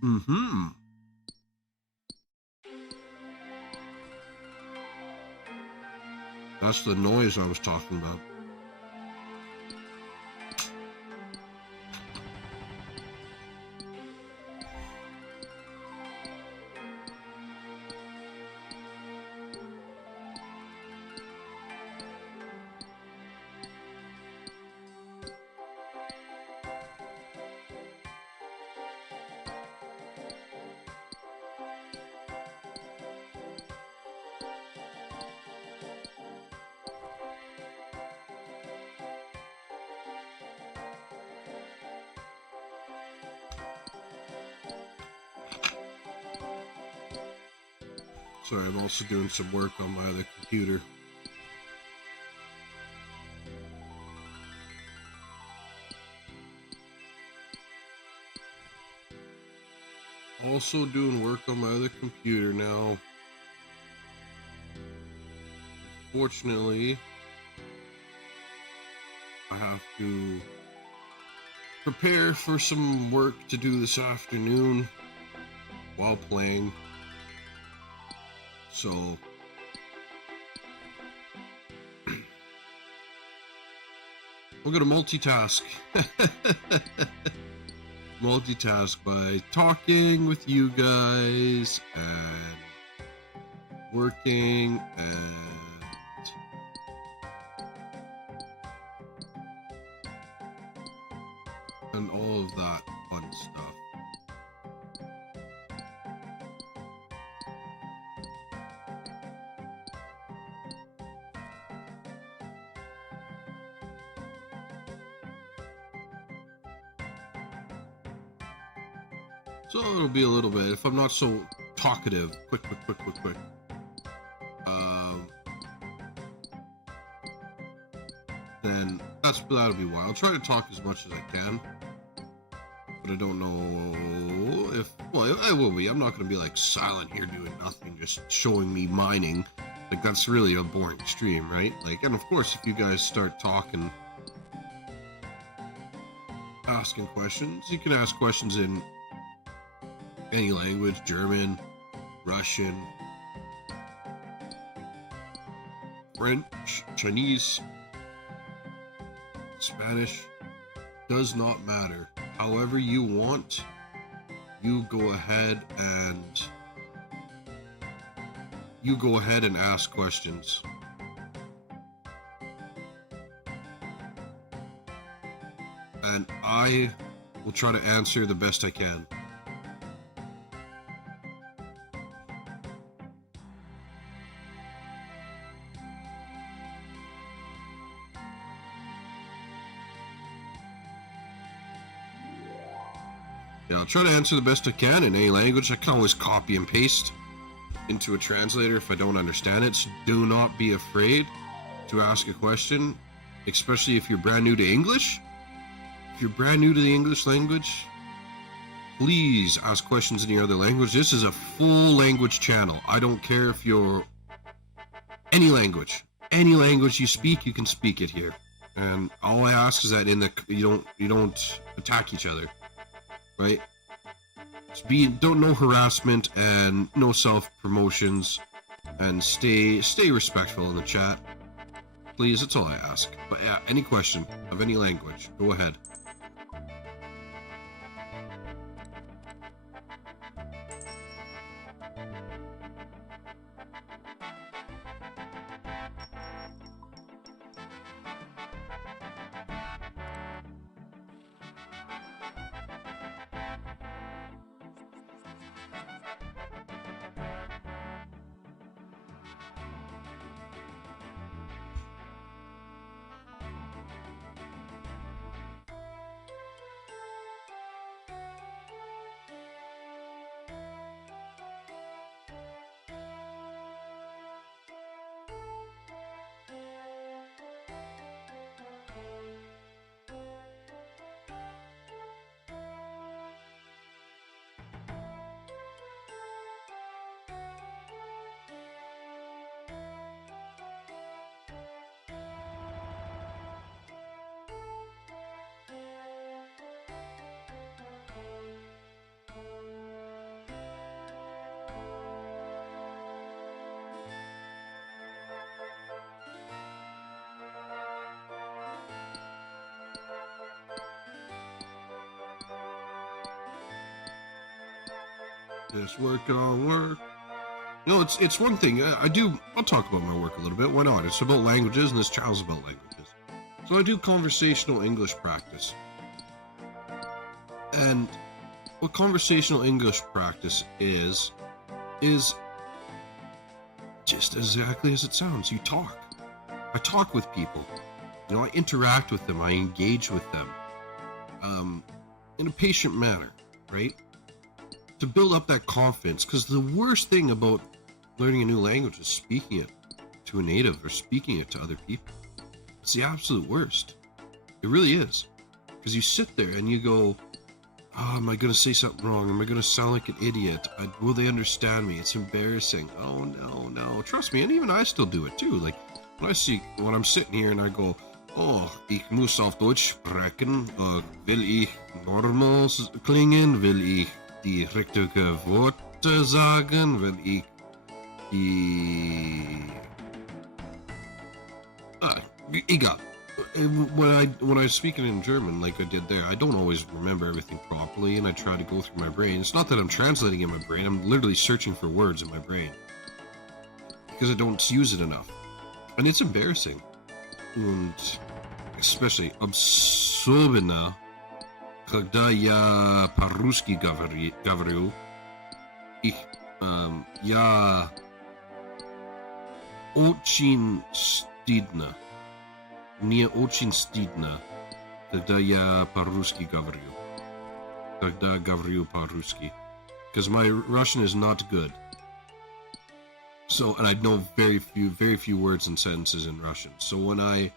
Mm-hmm. That's the noise I was talking about. Sorry, I'm also doing some work on my other computer. Also doing work on my other computer now. Fortunately, I have to prepare for some work to do this afternoon while playing. So we're gonna multitask. Multitask by talking with you guys and working and all of that fun stuff. So it'll be a little bit, if I'm not so talkative, quick. Then that'll be why. I'll try to talk as much as I can, but I don't know if, well, I will be. I'm not going to be like silent here doing nothing, just showing me mining. Like, that's really a boring stream, right? Like, and of course, if you guys start talking, asking questions, you can ask questions in any language: German, Russian, French, Chinese, Spanish. Does not matter. However you want, you go ahead and ask questions. And I will try to answer the best I can. Yeah, I'll try to answer the best I can in any language. I can always copy and paste into a translator if I don't understand it. So do not be afraid to ask a question, especially if you're brand new to English. If you're brand new to the English language, please ask questions in your other language. This is a full language channel. I don't care if you're any language you speak, you can speak it here. And all I ask is that you don't attack each other, right? No harassment and no self promotions, and stay respectful in the chat, please. That's all I ask. But yeah, any question of any language, go ahead. Just work on work. You know, it's one thing. I'll talk about my work a little bit. Why not? It's about languages, and this channel's about languages. So I do conversational English practice. And what conversational English practice is just exactly as it sounds. You talk. I talk with people. You know, I interact with them. I engage with them in a patient manner, right? To build up that confidence, because the worst thing about learning a new language is speaking it to a native or speaking it to other people. It's the absolute worst. It really is. Because you sit there and you go, oh, am I going to say something wrong? Am I going to sound like an idiot? Will they understand me? It's embarrassing. Oh, no. Trust me, and even I still do it too. Like, when I'm sitting here and I go, oh, ich muss auf Deutsch sprechen, will ich normal klingen, will ich die richtige Worte sagen, will ich die... egal. When I was speaking in German, like I did there, I don't always remember everything properly, and I try to go through my brain. It's not that I'm translating in my brain, I'm literally searching for words in my brain. Because I don't use it enough. And it's embarrassing. And especially, особенно, когда я по-русски говорю, я очень стыдно. Мне очень стыдно, когда я по-русски говорю. Когда говорю по-русски. Because my Russian is not good. So, and I know very few words and sentences in Russian. So when I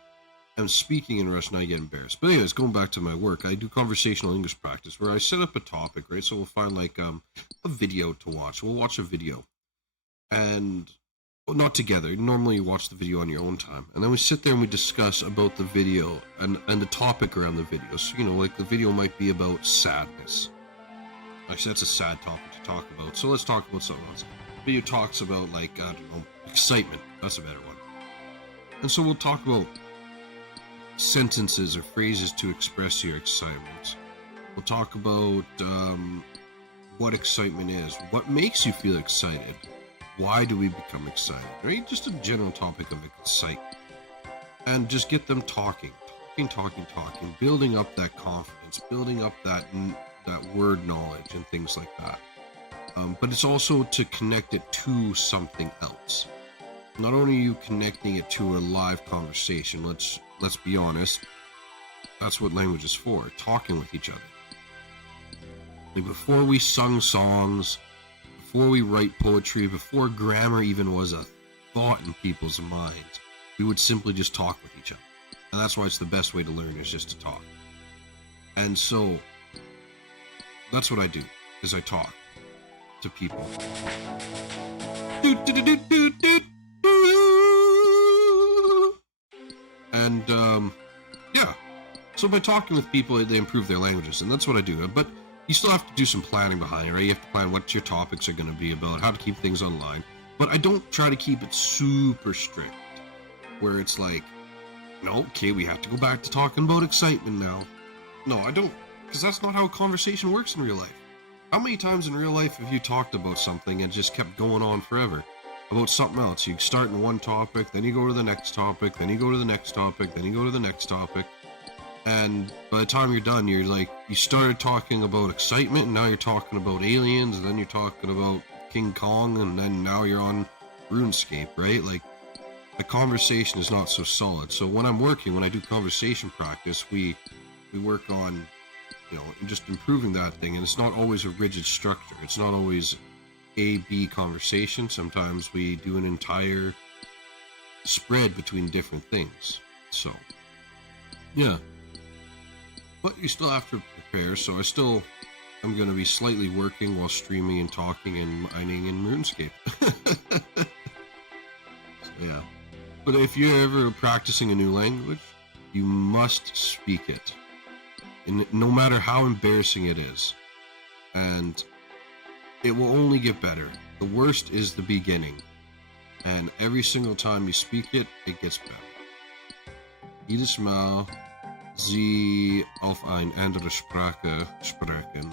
am speaking in Russian, I get embarrassed. But anyways, going back to my work, I do conversational English practice where I set up a topic, right? So we'll find like a video to watch. We'll watch a video. And well, not together. Normally you watch the video on your own time. And then we sit there and we discuss about the video and the topic around the video. So, you know, like the video might be about sadness. Actually, that's a sad topic to talk about. So let's talk about something else. The video talks about, like, I don't know, excitement. That's a better one. And so we'll talk about sentences or phrases to express your excitement. We'll talk about what excitement is. What makes you feel excited? Why do we become excited? Right? Just a general topic of excitement. And just get them talking, building up that confidence, building up that word knowledge and things like that. But it's also to connect it to something else. Not only are you connecting it to a live conversation, let's be honest, that's what language is for, talking with each other. Like before we sung songs, before we write poetry, before grammar even was a thought in people's minds, we would simply just talk with each other. And that's why it's the best way to learn, is just to talk. And so that's what I do, is I talk to people. And yeah, so by talking with people, they improve their languages, and that's what I do. But you still have to do some planning behind it, right? You have to plan what your topics are going to be about, how to keep things online. But I don't try to keep it super strict, where it's like, no, okay, we have to go back to talking about excitement now. No, I don't, because that's not how a conversation works in real life. How many times in real life have you talked about something and just kept going on forever about something else? You start in one topic, then you go to the next topic, then you go to the next topic, then you go to the next topic. And by the time you're done, you're like, you started talking about excitement, and now you're talking about aliens, and then you're talking about King Kong, and then now you're on RuneScape, right? Like, the conversation is not so solid. So when I do conversation practice, we work on, you know, just improving that thing, and it's not always a rigid structure. It's not always A-B conversation. Sometimes we do an entire spread between different things. So, yeah. But you still have to prepare, so I'm going to be slightly working while streaming and talking and mining in RuneScape. So, yeah. But if you're ever practicing a new language, you must speak it. And no matter how embarrassing it is. And it will only get better. The worst is the beginning. And every single time you speak it, it gets better. Jedes Mal Sie auf eine andere Sprache sprechen,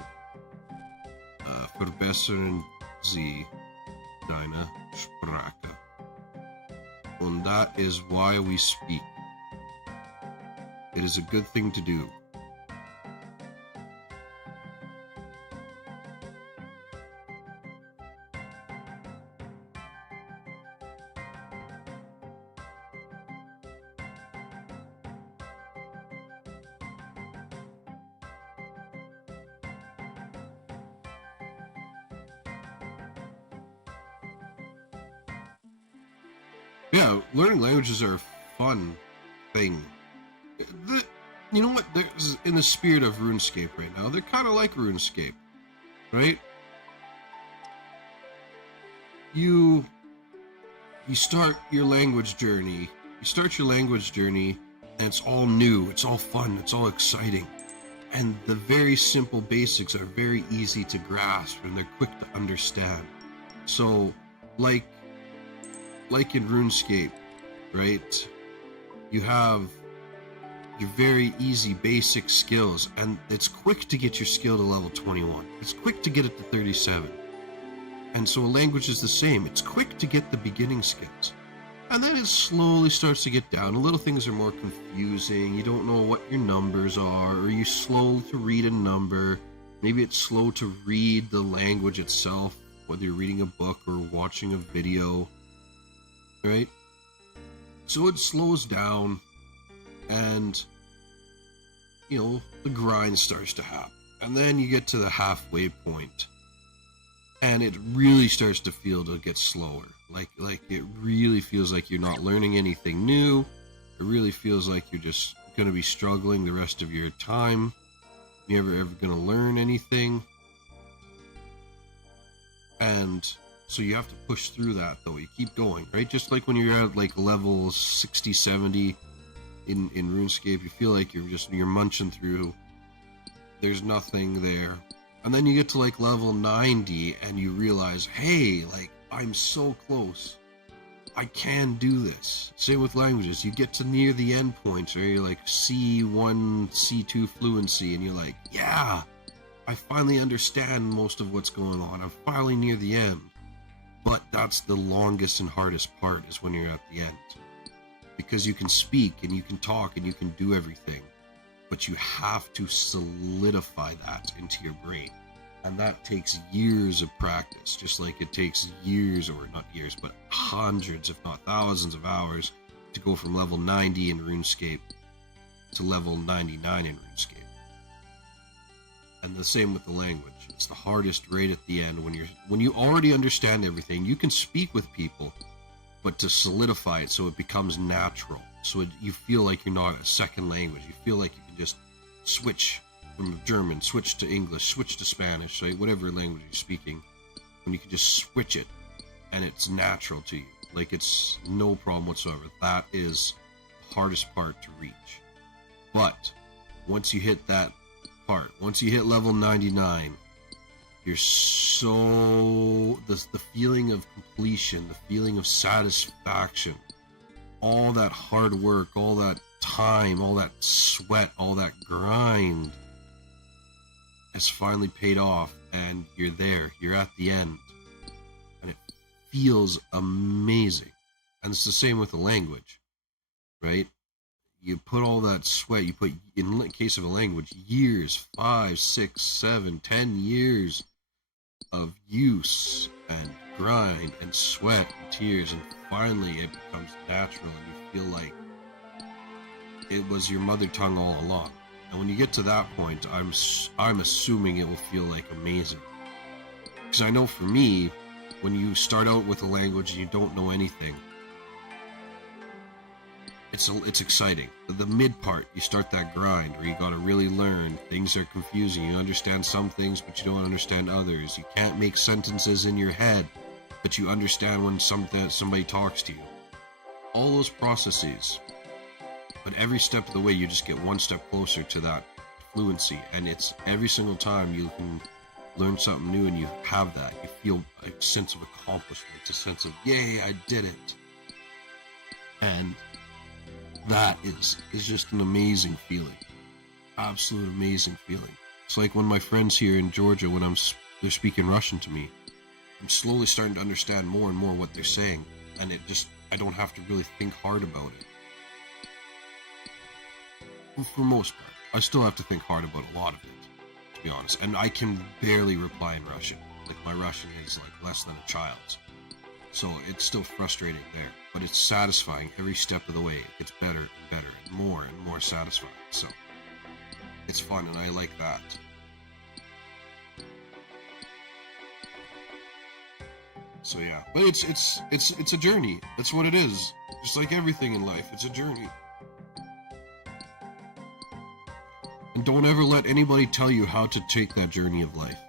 verbessern Sie deine Sprache. And that is why we speak. It is a good thing to do. Yeah, learning languages are a fun thing. You know what? There's, in the spirit of RuneScape right now, they're kind of like RuneScape, right? You start your language journey. And it's all new. It's all fun. It's all exciting. And the very simple basics are very easy to grasp, and they're quick to understand. So, like in RuneScape, right? You have your very easy basic skills, and it's quick to get your skill to level 21. It's quick to get it to 37. And so a language is the same. It's quick to get the beginning skills. And then it slowly starts to get down. The little things are more confusing. You don't know what your numbers are, or you're slow to read a number. Maybe it's slow to read the language itself, whether you're reading a book or watching a video. Right? So it slows down, and, you know, the grind starts to happen. And then you get to the halfway point, and it really starts to feel to get slower. Like it really feels like you're not learning anything new. It really feels like you're just going to be struggling the rest of your time. You're never ever going to learn anything. And So you have to push through that, though. You keep going, right? Just like when you're at like level 60, 70 in RuneScape, you feel like you're munching through. There's nothing there. And then you get to like level 90 and you realize, hey, like I'm so close. I can do this. Same with languages. You get to near the end points, or you're like C1, C2 fluency, and you're like, yeah, I finally understand most of what's going on. I'm finally near the end. But that's the longest and hardest part, is when you're at the end. Because you can speak and you can talk and you can do everything, but you have to solidify that into your brain. And that takes years of practice, just like it takes years, or not years, but hundreds, if not thousands of hours to go from level 90 in RuneScape to level 99 in RuneScape. And the same with the language. It's the hardest right at the end. When you already understand everything, you can speak with people, but to solidify it so it becomes natural, so you feel like you're not a second language. You feel like you can just switch from German, switch to English, switch to Spanish, right? Whatever language you're speaking, when you can just switch it and it's natural to you, like it's no problem whatsoever. That is the hardest part to reach. But once you hit that part, once you hit level 99, you're so the feeling of completion, the feeling of satisfaction, all that hard work, all that time, all that sweat, all that grind has finally paid off, and you're there, you're at the end, and it feels amazing. And it's the same with the language, right? You put all that sweat, you put, in the case of a language, years, 5, 6, 7, 10 years of use and grind and sweat and tears, and finally it becomes natural and you feel like it was your mother tongue all along. And when you get to that point, I'm assuming it will feel like amazing. Because I know for me, when you start out with a language and you don't know anything, it's exciting. The mid part, you start that grind where you gotta really learn. Things are confusing. You understand some things, but you don't understand others. You can't make sentences in your head, but you understand when somebody talks to you. All those processes. But every step of the way, you just get one step closer to that fluency. And it's every single time you can learn something new and you have that, you feel a sense of accomplishment, a sense of, yay, I did it. And that is just an amazing feeling. Absolute amazing feeling. It's like when my friends here in Georgia, when they're speaking Russian to me, I'm slowly starting to understand more and more what they're saying. And I don't have to really think hard about it. For most part. I still have to think hard about a lot of it, to be honest. And I can barely reply in Russian. Like, my Russian is like less than a child's. So it's still frustrating there. But it's satisfying every step of the way. It gets better and better and more satisfying. So it's fun, and I like that. So yeah. But it's a journey. That's what it is. Just like everything in life, it's a journey. And don't ever let anybody tell you how to take that journey of life.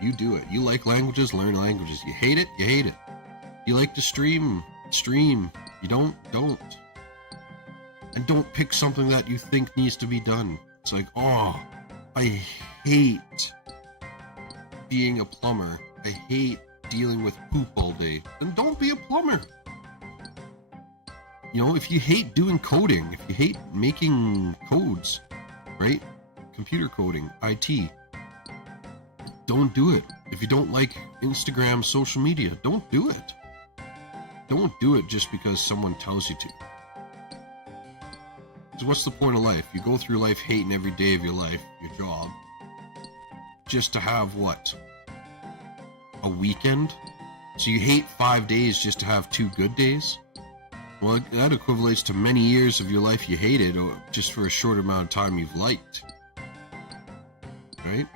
You do it. You like languages, learn languages. You hate it, you hate it. You like to stream. You don't. And don't pick something that you think needs to be done. It's like, oh, I hate being a plumber. I hate dealing with poop all day. Then don't be a plumber. You know, if you hate doing coding, if you hate making codes, right? Computer coding, IT, don't do it. If you don't like Instagram, social media, don't do it. Don't do it just because someone tells you to. So what's the point of life? You go through life hating every day of your life, your job, just to have what? A weekend? So you hate 5 days just to have 2 good days? Well, that equates to many years of your life you hated, or just for a short amount of time you've liked. Right?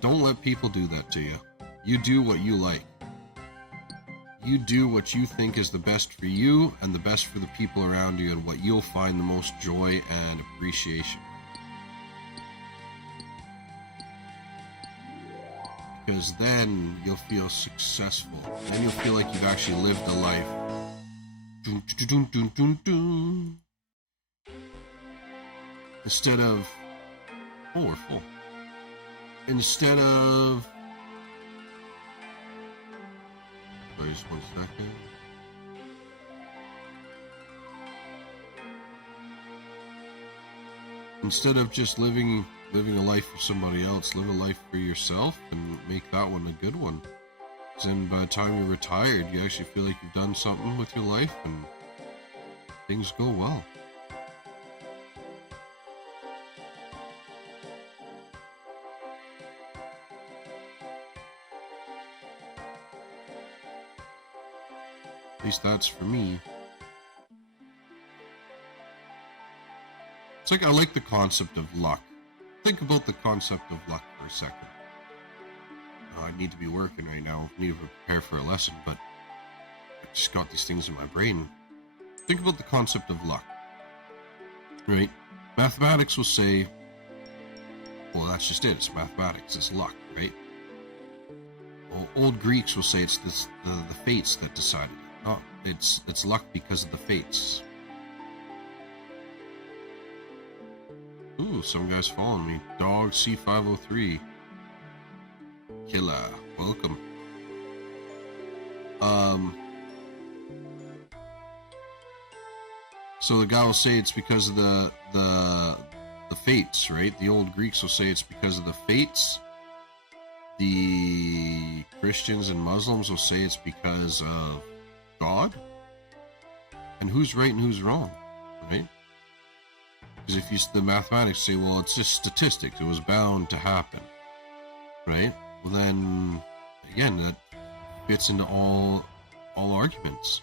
Don't let people do that to you. You do what you like. You do what you think is the best for you and the best for the people around you, and what you'll find the most joy and appreciation. Because then you'll feel successful. Then you'll feel like you've actually lived a life. Dun, dun, dun, dun, dun. Instead of... Oh, we're full. Instead of... Sorry, just 1 second. Instead of just living a life for somebody else, live a life for yourself and make that one a good one. Because then by the time you're retired, you actually feel like you've done something with your life and things go well. At least that's for me. It's like I like the concept of luck. Think about the concept of luck for a second. I need to be working right now. I need to prepare for a lesson, but I just got these things in my brain. Think about the concept of luck. Right? Mathematics will say, well, that's just it. It's mathematics. It's luck, right? Well, old Greeks will say it's the fates that decided it. No, it's luck because of the fates. Ooh, some guy's following me. Dog C503. Killer, welcome. So the guy will say it's because of the fates, right? The old Greeks will say it's because of the fates. The Christians and Muslims will say it's because of God. And who's right and who's wrong, right? Because if you the mathematics say, well, it's just statistics, it was bound to happen, right? Well, then again, that fits into all arguments.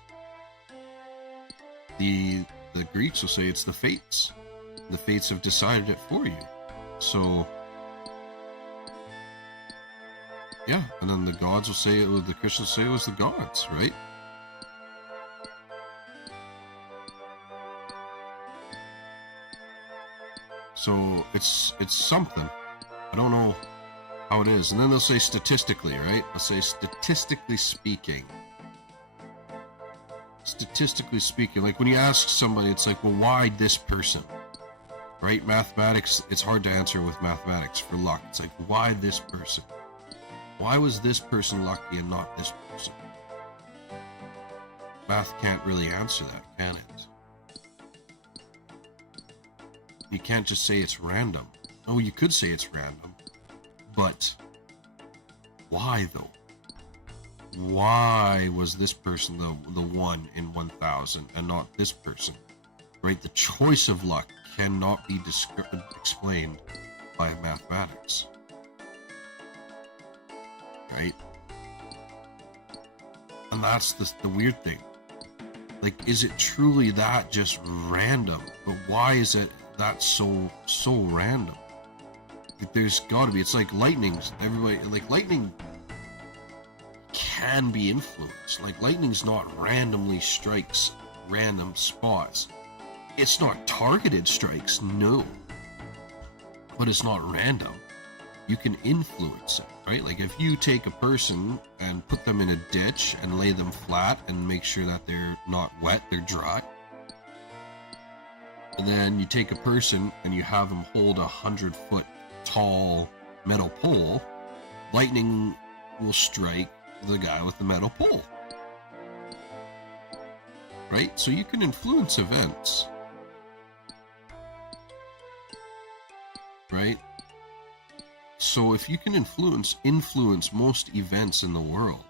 The Greeks will say it's the fates. The fates have decided it for you. So yeah, and then the gods will say it. The Christians say it was the gods, right? So it's something. I don't know how it is. And then they'll say statistically, right? They'll say statistically speaking. Statistically speaking, like when you ask somebody, it's like, well, why this person? Right? Mathematics, it's hard to answer with mathematics for luck. It's like, why this person? Why was this person lucky and not this person? Math can't really answer that, can it? You can't just say it's random. Oh, you could say it's random, but why though? Why was this person the 1 in 1,000 and not this person? Right? The choice of luck cannot be explained by mathematics. Right? And that's the weird thing. Like, is it truly that just random? But why is it that so random? Like, there's gotta be. It's like lightnings. Everybody, like, lightning can be influenced. Like, lightning's not randomly strikes random spots. It's not targeted strikes, no. But it's not random. You can influence it, right? Like, if you take a person and put them in a ditch and lay them flat and make sure that they're not wet, they're dry. And then you take a person and you have them hold 100-foot tall metal pole, lightning will strike the guy with the metal pole. Right? So you can influence events. Right? So if you can influence most events in the world,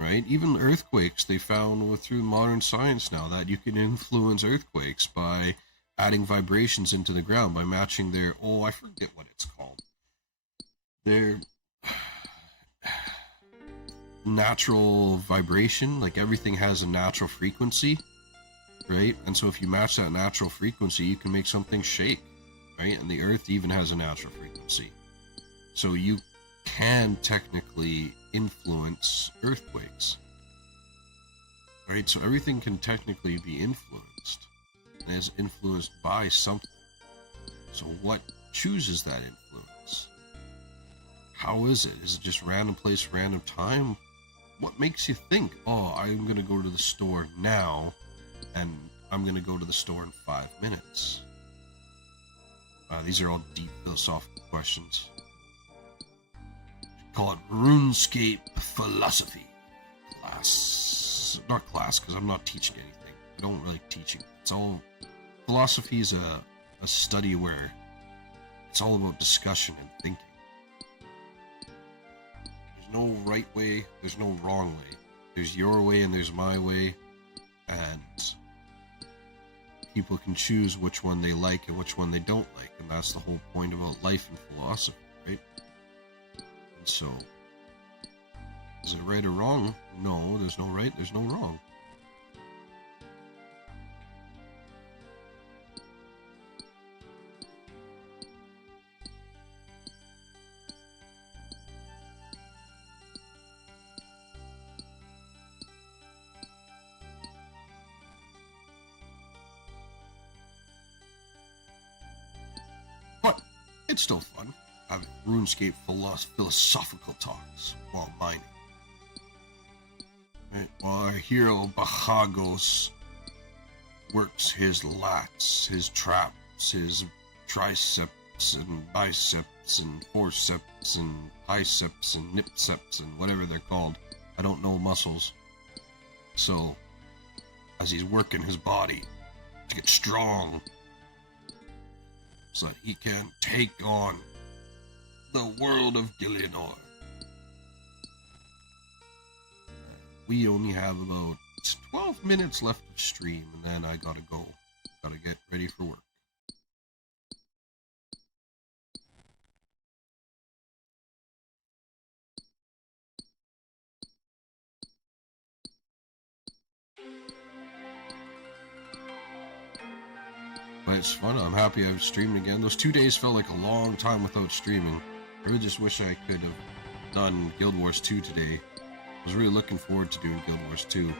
right? Even earthquakes, they found through modern science now that you can influence earthquakes by adding vibrations into the ground, by matching their, I forget what it's called. Their natural vibration, like everything has a natural frequency, right? And so if you match that natural frequency, you can make something shake, right? And the earth even has a natural frequency. So you can technically influence earthquakes. Right? So everything can technically be influenced, and is influenced by something. So what chooses that influence? How is it? Is it just random place, random time? What makes you think, oh, I'm going to go to the store now, and I'm going to go to the store in 5 minutes? These are all deep philosophical questions. Call it RuneScape philosophy. Not class, because I'm not teaching anything. I don't really teaching. It's all, philosophy is a study where it's all about discussion and thinking. There's no right way, there's no wrong way. There's your way and there's my way, and people can choose which one they like and which one they don't like, and that's the whole point about life and philosophy, right? And so, is it right or wrong? No, there's no right, there's no wrong. But it's still fun having RuneScape philosophical talks while mining. Right? While our hero Bhagos works his lats, his traps, his triceps and biceps and forceps and biceps and nipceps and whatever they're called. I don't know muscles. So, as he's working his body to get strong, so that he can take on the world of Gielinor. We only have about 12 minutes left of stream, and then I gotta go. Gotta get ready for work. But it's fun. I'm happy I've streamed again. Those 2 days felt like a long time without streaming. I really just wish I could have done Guild Wars 2 today. I was really looking forward to doing Guild Wars 2.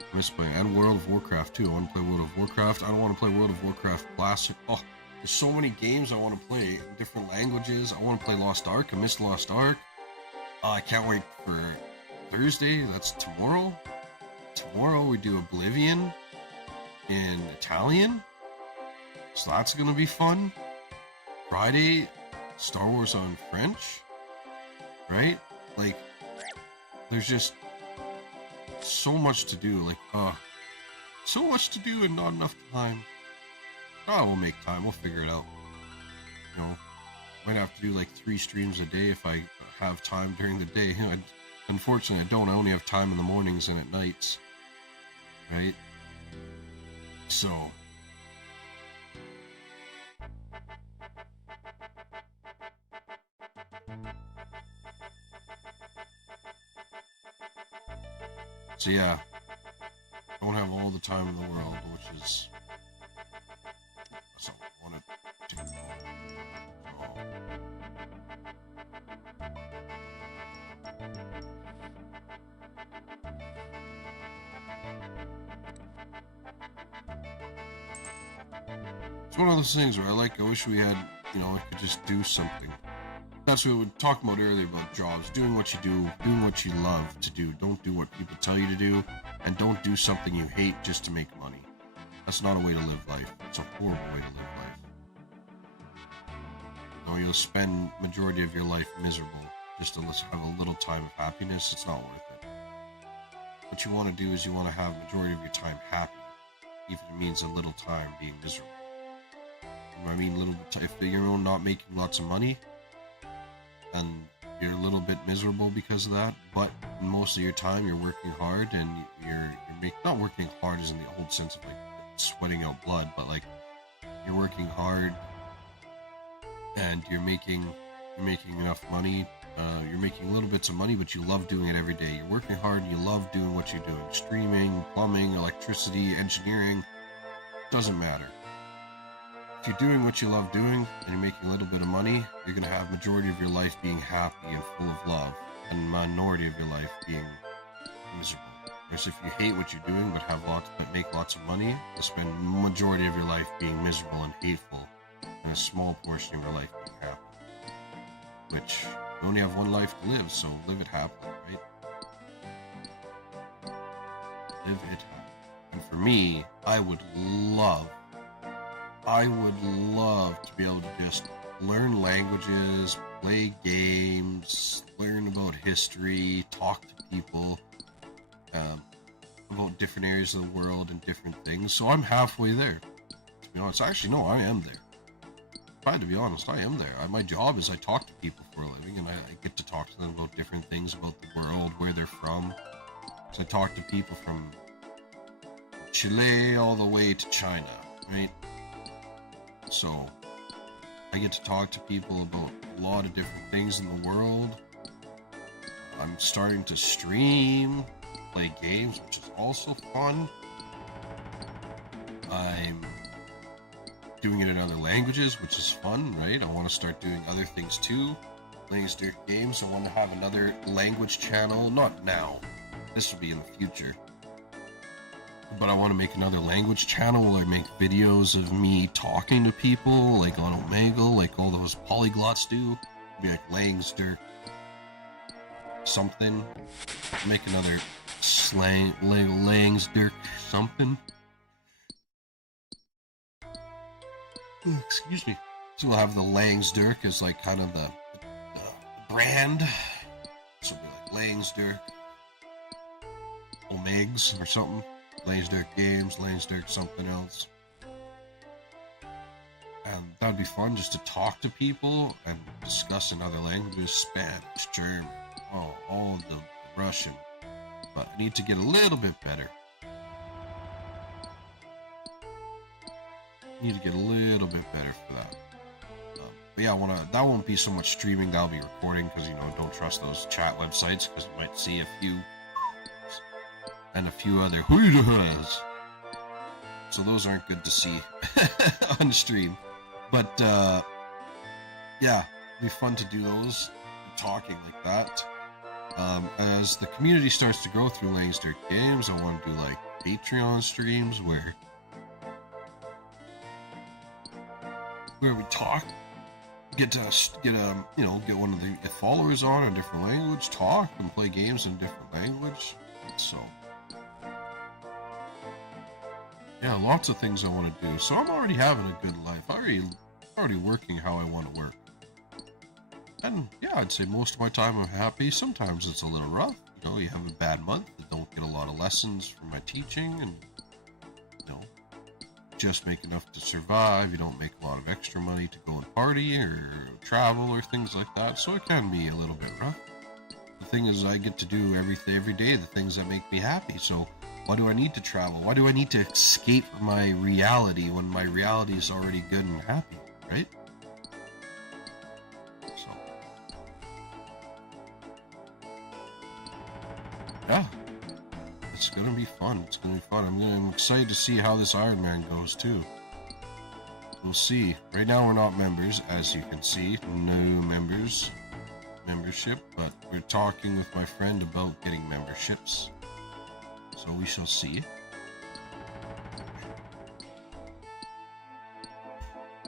I miss playing, and World of Warcraft too. I want to play World of Warcraft. I don't want to play World of Warcraft Classic. Oh, there's so many games I want to play in different languages. I want to play Lost Ark. I miss Lost Ark. I can't wait for Thursday. That's tomorrow. Tomorrow we do Oblivion in Italian, so that's gonna be fun. Friday, Star Wars on French, right? Like, there's just so much to do. Like, so much to do and not enough time. Oh, we'll make time. We'll figure it out. You know, might have to do like 3 streams a day if I have time during the day. You know, unfortunately, I don't. I only have time in the mornings and at nights, right? So, yeah, don't have all the time in the world, which is that's all I want to do. It's one of those things where I wish we had, you know, I could just do something. That's what we were talking about earlier about jobs. Doing what you do, doing what you love to do. Don't do what people tell you to do, and don't do something you hate just to make money. That's not a way to live life. It's a horrible way to live life. You know, you'll spend majority of your life miserable just to have a little time of happiness. It's not worth it. What you want to do is you want to have majority of your time happy, even if it means a little time being miserable. You know what I mean? A little bit. If you're not making lots of money, and you're a little bit miserable because of that, but most of your time you're working hard, and you're not working hard as in the old sense of like sweating out blood, but like you're working hard and you're making enough money. You're making little bits of money, but you love doing it every day. You're working hard and you love doing what you're doing. Streaming, plumbing, electricity, engineering, doesn't matter. If you're doing what you love doing and you're making a little bit of money, you're going to have majority of your life being happy and full of love. and the minority of your life being miserable. Whereas if you hate what you're doing but make lots of money, you'll spend the majority of your life being miserable and hateful, and a small portion of your life being happy. Which, you only have one life to live, so live it happily, right? Live it happily. And for me, I would love to be able to just learn languages, play games, learn about history, talk to people about different areas of the world and different things. So I'm halfway there, to be honest. Actually, no, I am there. If I had to be honest, I am there. My job is I talk to people for a living, and I get to talk to them about different things about the world, where they're from. So I talk to people from Chile all the way to China, right? So I get to talk to people about a lot of different things in the world. I'm starting to stream, play games, which is also fun. I'm doing it in other languages, which is fun, right? I want to start doing other things too. Playing games. I want to have another language channel. Not now. This will be in the future. But I want to make another language channel where I make videos of me talking to people, like on Omegle, like all those polyglots do. It'll be like Langsdirk something. Make another Langsdirk something. Excuse me. So we'll have the Langsdirk as like kind of the brand. So it'll be like Langsdirk Omegs or something. Langsdirk Games, Langsdirk something else. And that would be fun, just to talk to people and discuss in other languages, Spanish, German, all the Russian. But I need to get a little bit better. Need to get a little bit better for that. But yeah, that won't be so much streaming, that'll be recording, because, don't trust those chat websites, because you might see a few and a few other hoo-has. So those aren't good to see on the stream. But yeah, it'd be fun to do those, talking like that. As the community starts to grow through Langsdirk Games, I want to do like Patreon streams where we talk, get one of the followers on a different language, talk and play games in a different language. So yeah, lots of things I want to do. So I'm already having a good life. Already working how I want to work. And yeah, I'd say most of my time I'm happy. Sometimes it's a little rough. You have a bad month. You don't get a lot of lessons from my teaching, and just make enough to survive. You don't make a lot of extra money to go and party or travel or things like that. So it can be a little bit rough. The thing is, I get to do every day the things that make me happy. So why do I need to travel? Why do I need to escape my reality when my reality is already good and happy, right? So, yeah, it's gonna be fun. It's gonna be fun. I'm excited to see how this Iron Man goes too. We'll see. Right now we're not members, as you can see. No membership, but we're talking with my friend about getting memberships. So we shall see.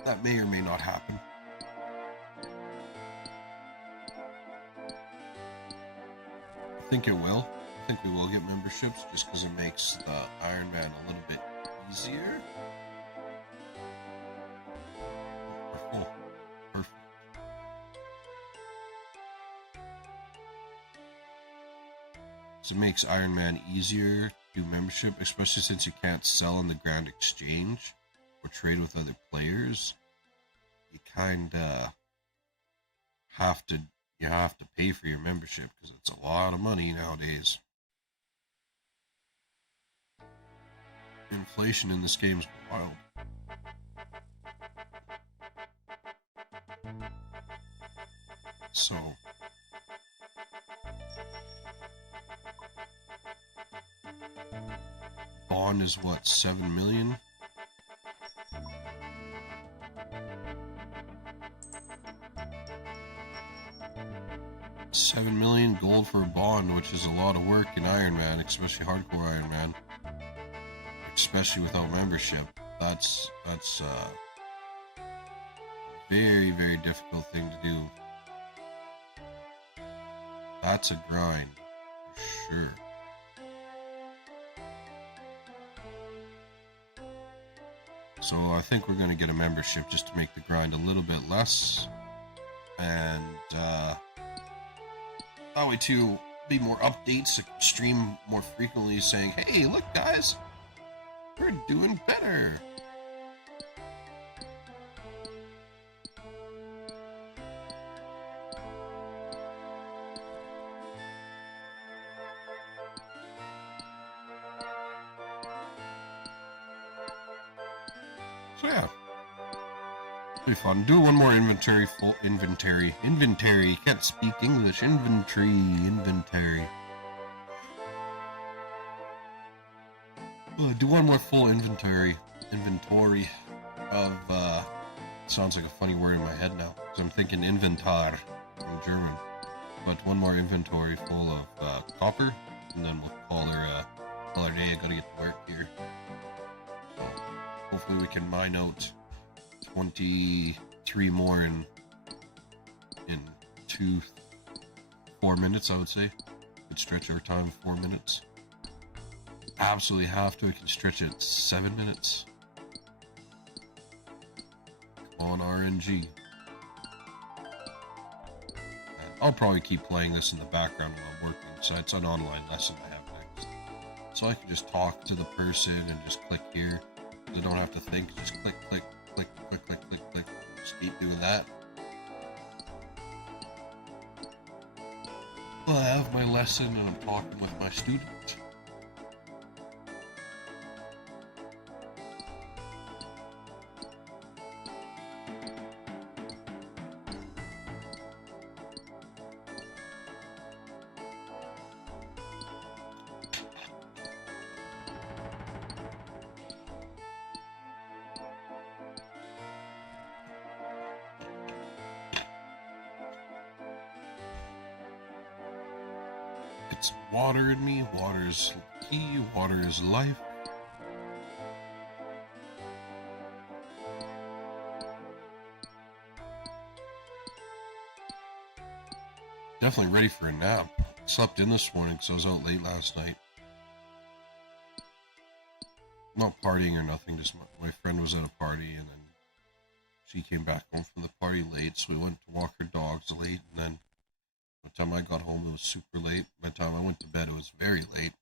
That may or may not happen. I think it will. I think we will get memberships just because it makes the Iron Man a little bit easier. Oh, perfect. So it makes Iron Man easier to do membership, especially since you can't sell on the Grand Exchange or trade with other players. You kinda have to pay for your membership because it's a lot of money nowadays. Inflation in this game's wild. So bond is what, 7 million? 7 million gold for a bond, which is a lot of work in Iron Man, especially hardcore Iron Man. Especially without membership. That's a very, very difficult thing to do. That's a grind, for sure. So I think we're going to get a membership just to make the grind a little bit less. And that way too, be more updates, stream more frequently saying, hey, look guys, we're doing better. So yeah, be fun. Do one more inventory, full inventory. Can't speak English. Inventory. Do one more full inventory of. Sounds like a funny word in my head now, because I'm thinking inventar in German. But one more inventory full of copper, and then we'll call her day. I gotta get to work here. Hopefully we can mine out 23 more in 4 minutes, I would say. Could stretch our time 4 minutes. Absolutely have to. I can stretch it 7 minutes. Come on, RNG. And I'll probably keep playing this in the background while I'm working, so it's an online lesson I have next. So I can just talk to the person and just click here. I don't have to think, just click, click, click, click, click, click, click. Just keep doing that. Well, I have my lesson and I'm talking with my student. It's water in me. Water is key. Water is life. Definitely ready for a nap. Slept in this morning because I was out late last night. Not partying or nothing, just my friend was at a party and then she came back home from the party late, so we went to walk her dogs late, and then by the time I got home, it was super late. By the time I went to bed, it was very late.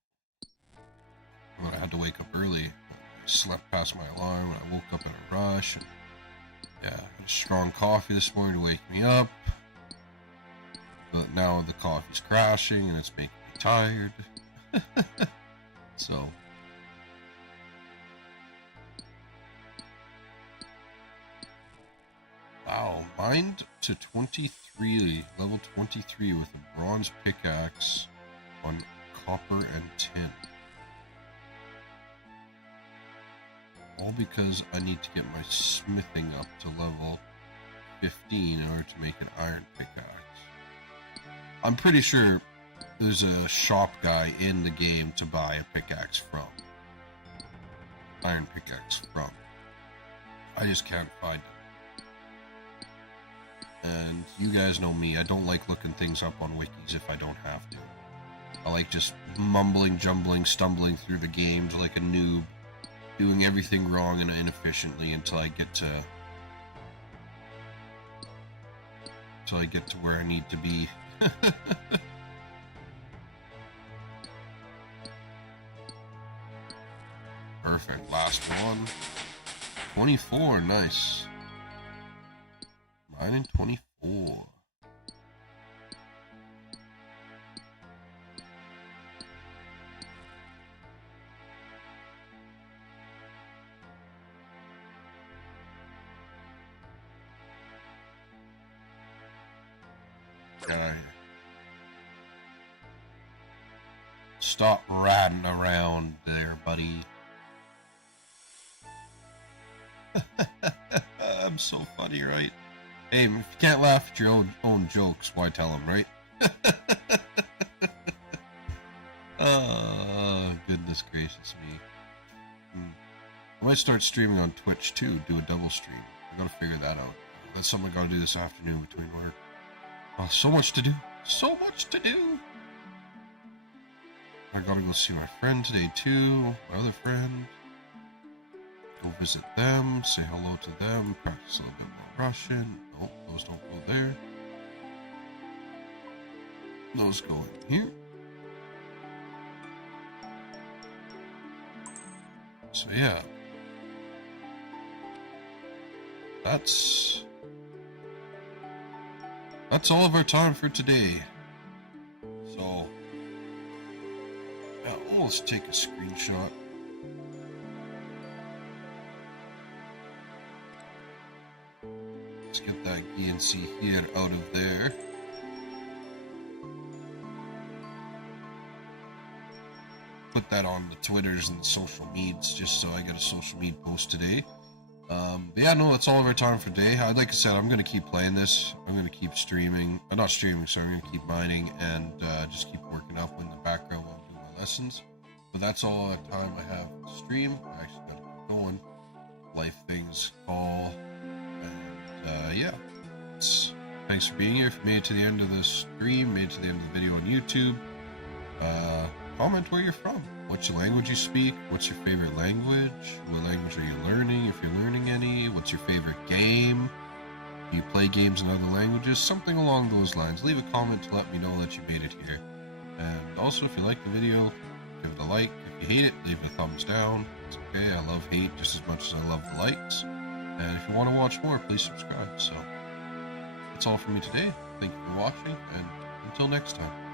And then I had to wake up early. I slept past my alarm, and I woke up in a rush. And yeah, I had a strong coffee this morning to wake me up. But now the coffee's crashing, and it's making me tired. So... wow, mined to 23, level 23 with a bronze pickaxe on copper and tin. All because I need to get my smithing up to level 15 in order to make an iron pickaxe. I'm pretty sure there's a shop guy in the game to buy a pickaxe from. Iron pickaxe from. I just can't find it. And you guys know me, I don't like looking things up on wikis if I don't have to. I like just mumbling, jumbling, stumbling through the games like a noob, doing everything wrong and inefficiently until I get to where I need to be. Perfect, last one. 24, nice. Mine in 24. Guy. Stop ratting around there, buddy. I'm so funny, right? Hey, if you can't laugh at your own jokes, why tell them, right? Goodness gracious me. I might start streaming on Twitch too, do a double stream. I gotta figure that out. That's something I gotta do this afternoon between work. Oh, so much to do. So much to do. I gotta go see my friend today too, my other friend. Go visit them, say hello to them, practice a little bit more Russian. Nope, those don't go there. Those go in here. So yeah. That's all of our time for today. So yeah, let's take a screenshot. Let's get that GNC here out of there. Put that on the Twitters and the social medias just so I get a social media post today. But yeah, no, that's all of our time for today. Like I said, I'm going to keep playing this. I'm going to keep streaming. Not streaming, sorry. I'm going to keep mining and just keep working up in the background while I'm doing my lessons. But that's all the time I have to stream. I actually got to keep going. Life things call. And yeah. Thanks for being here. If you made it to the end of the stream, made it to the end of the video on YouTube, comment where you're from. What's your language you speak? What's your favorite language? What language are you learning, if you're learning any? What's your favorite game? Do you play games in other languages? Something along those lines. Leave a comment to let me know that you made it here. And also, if you like the video, give it a like. If you hate it, leave it a thumbs down. It's okay. I love hate just as much as I love the likes. And if you want to watch more, please subscribe. So that's all from me today. Thank you for watching, and until next time.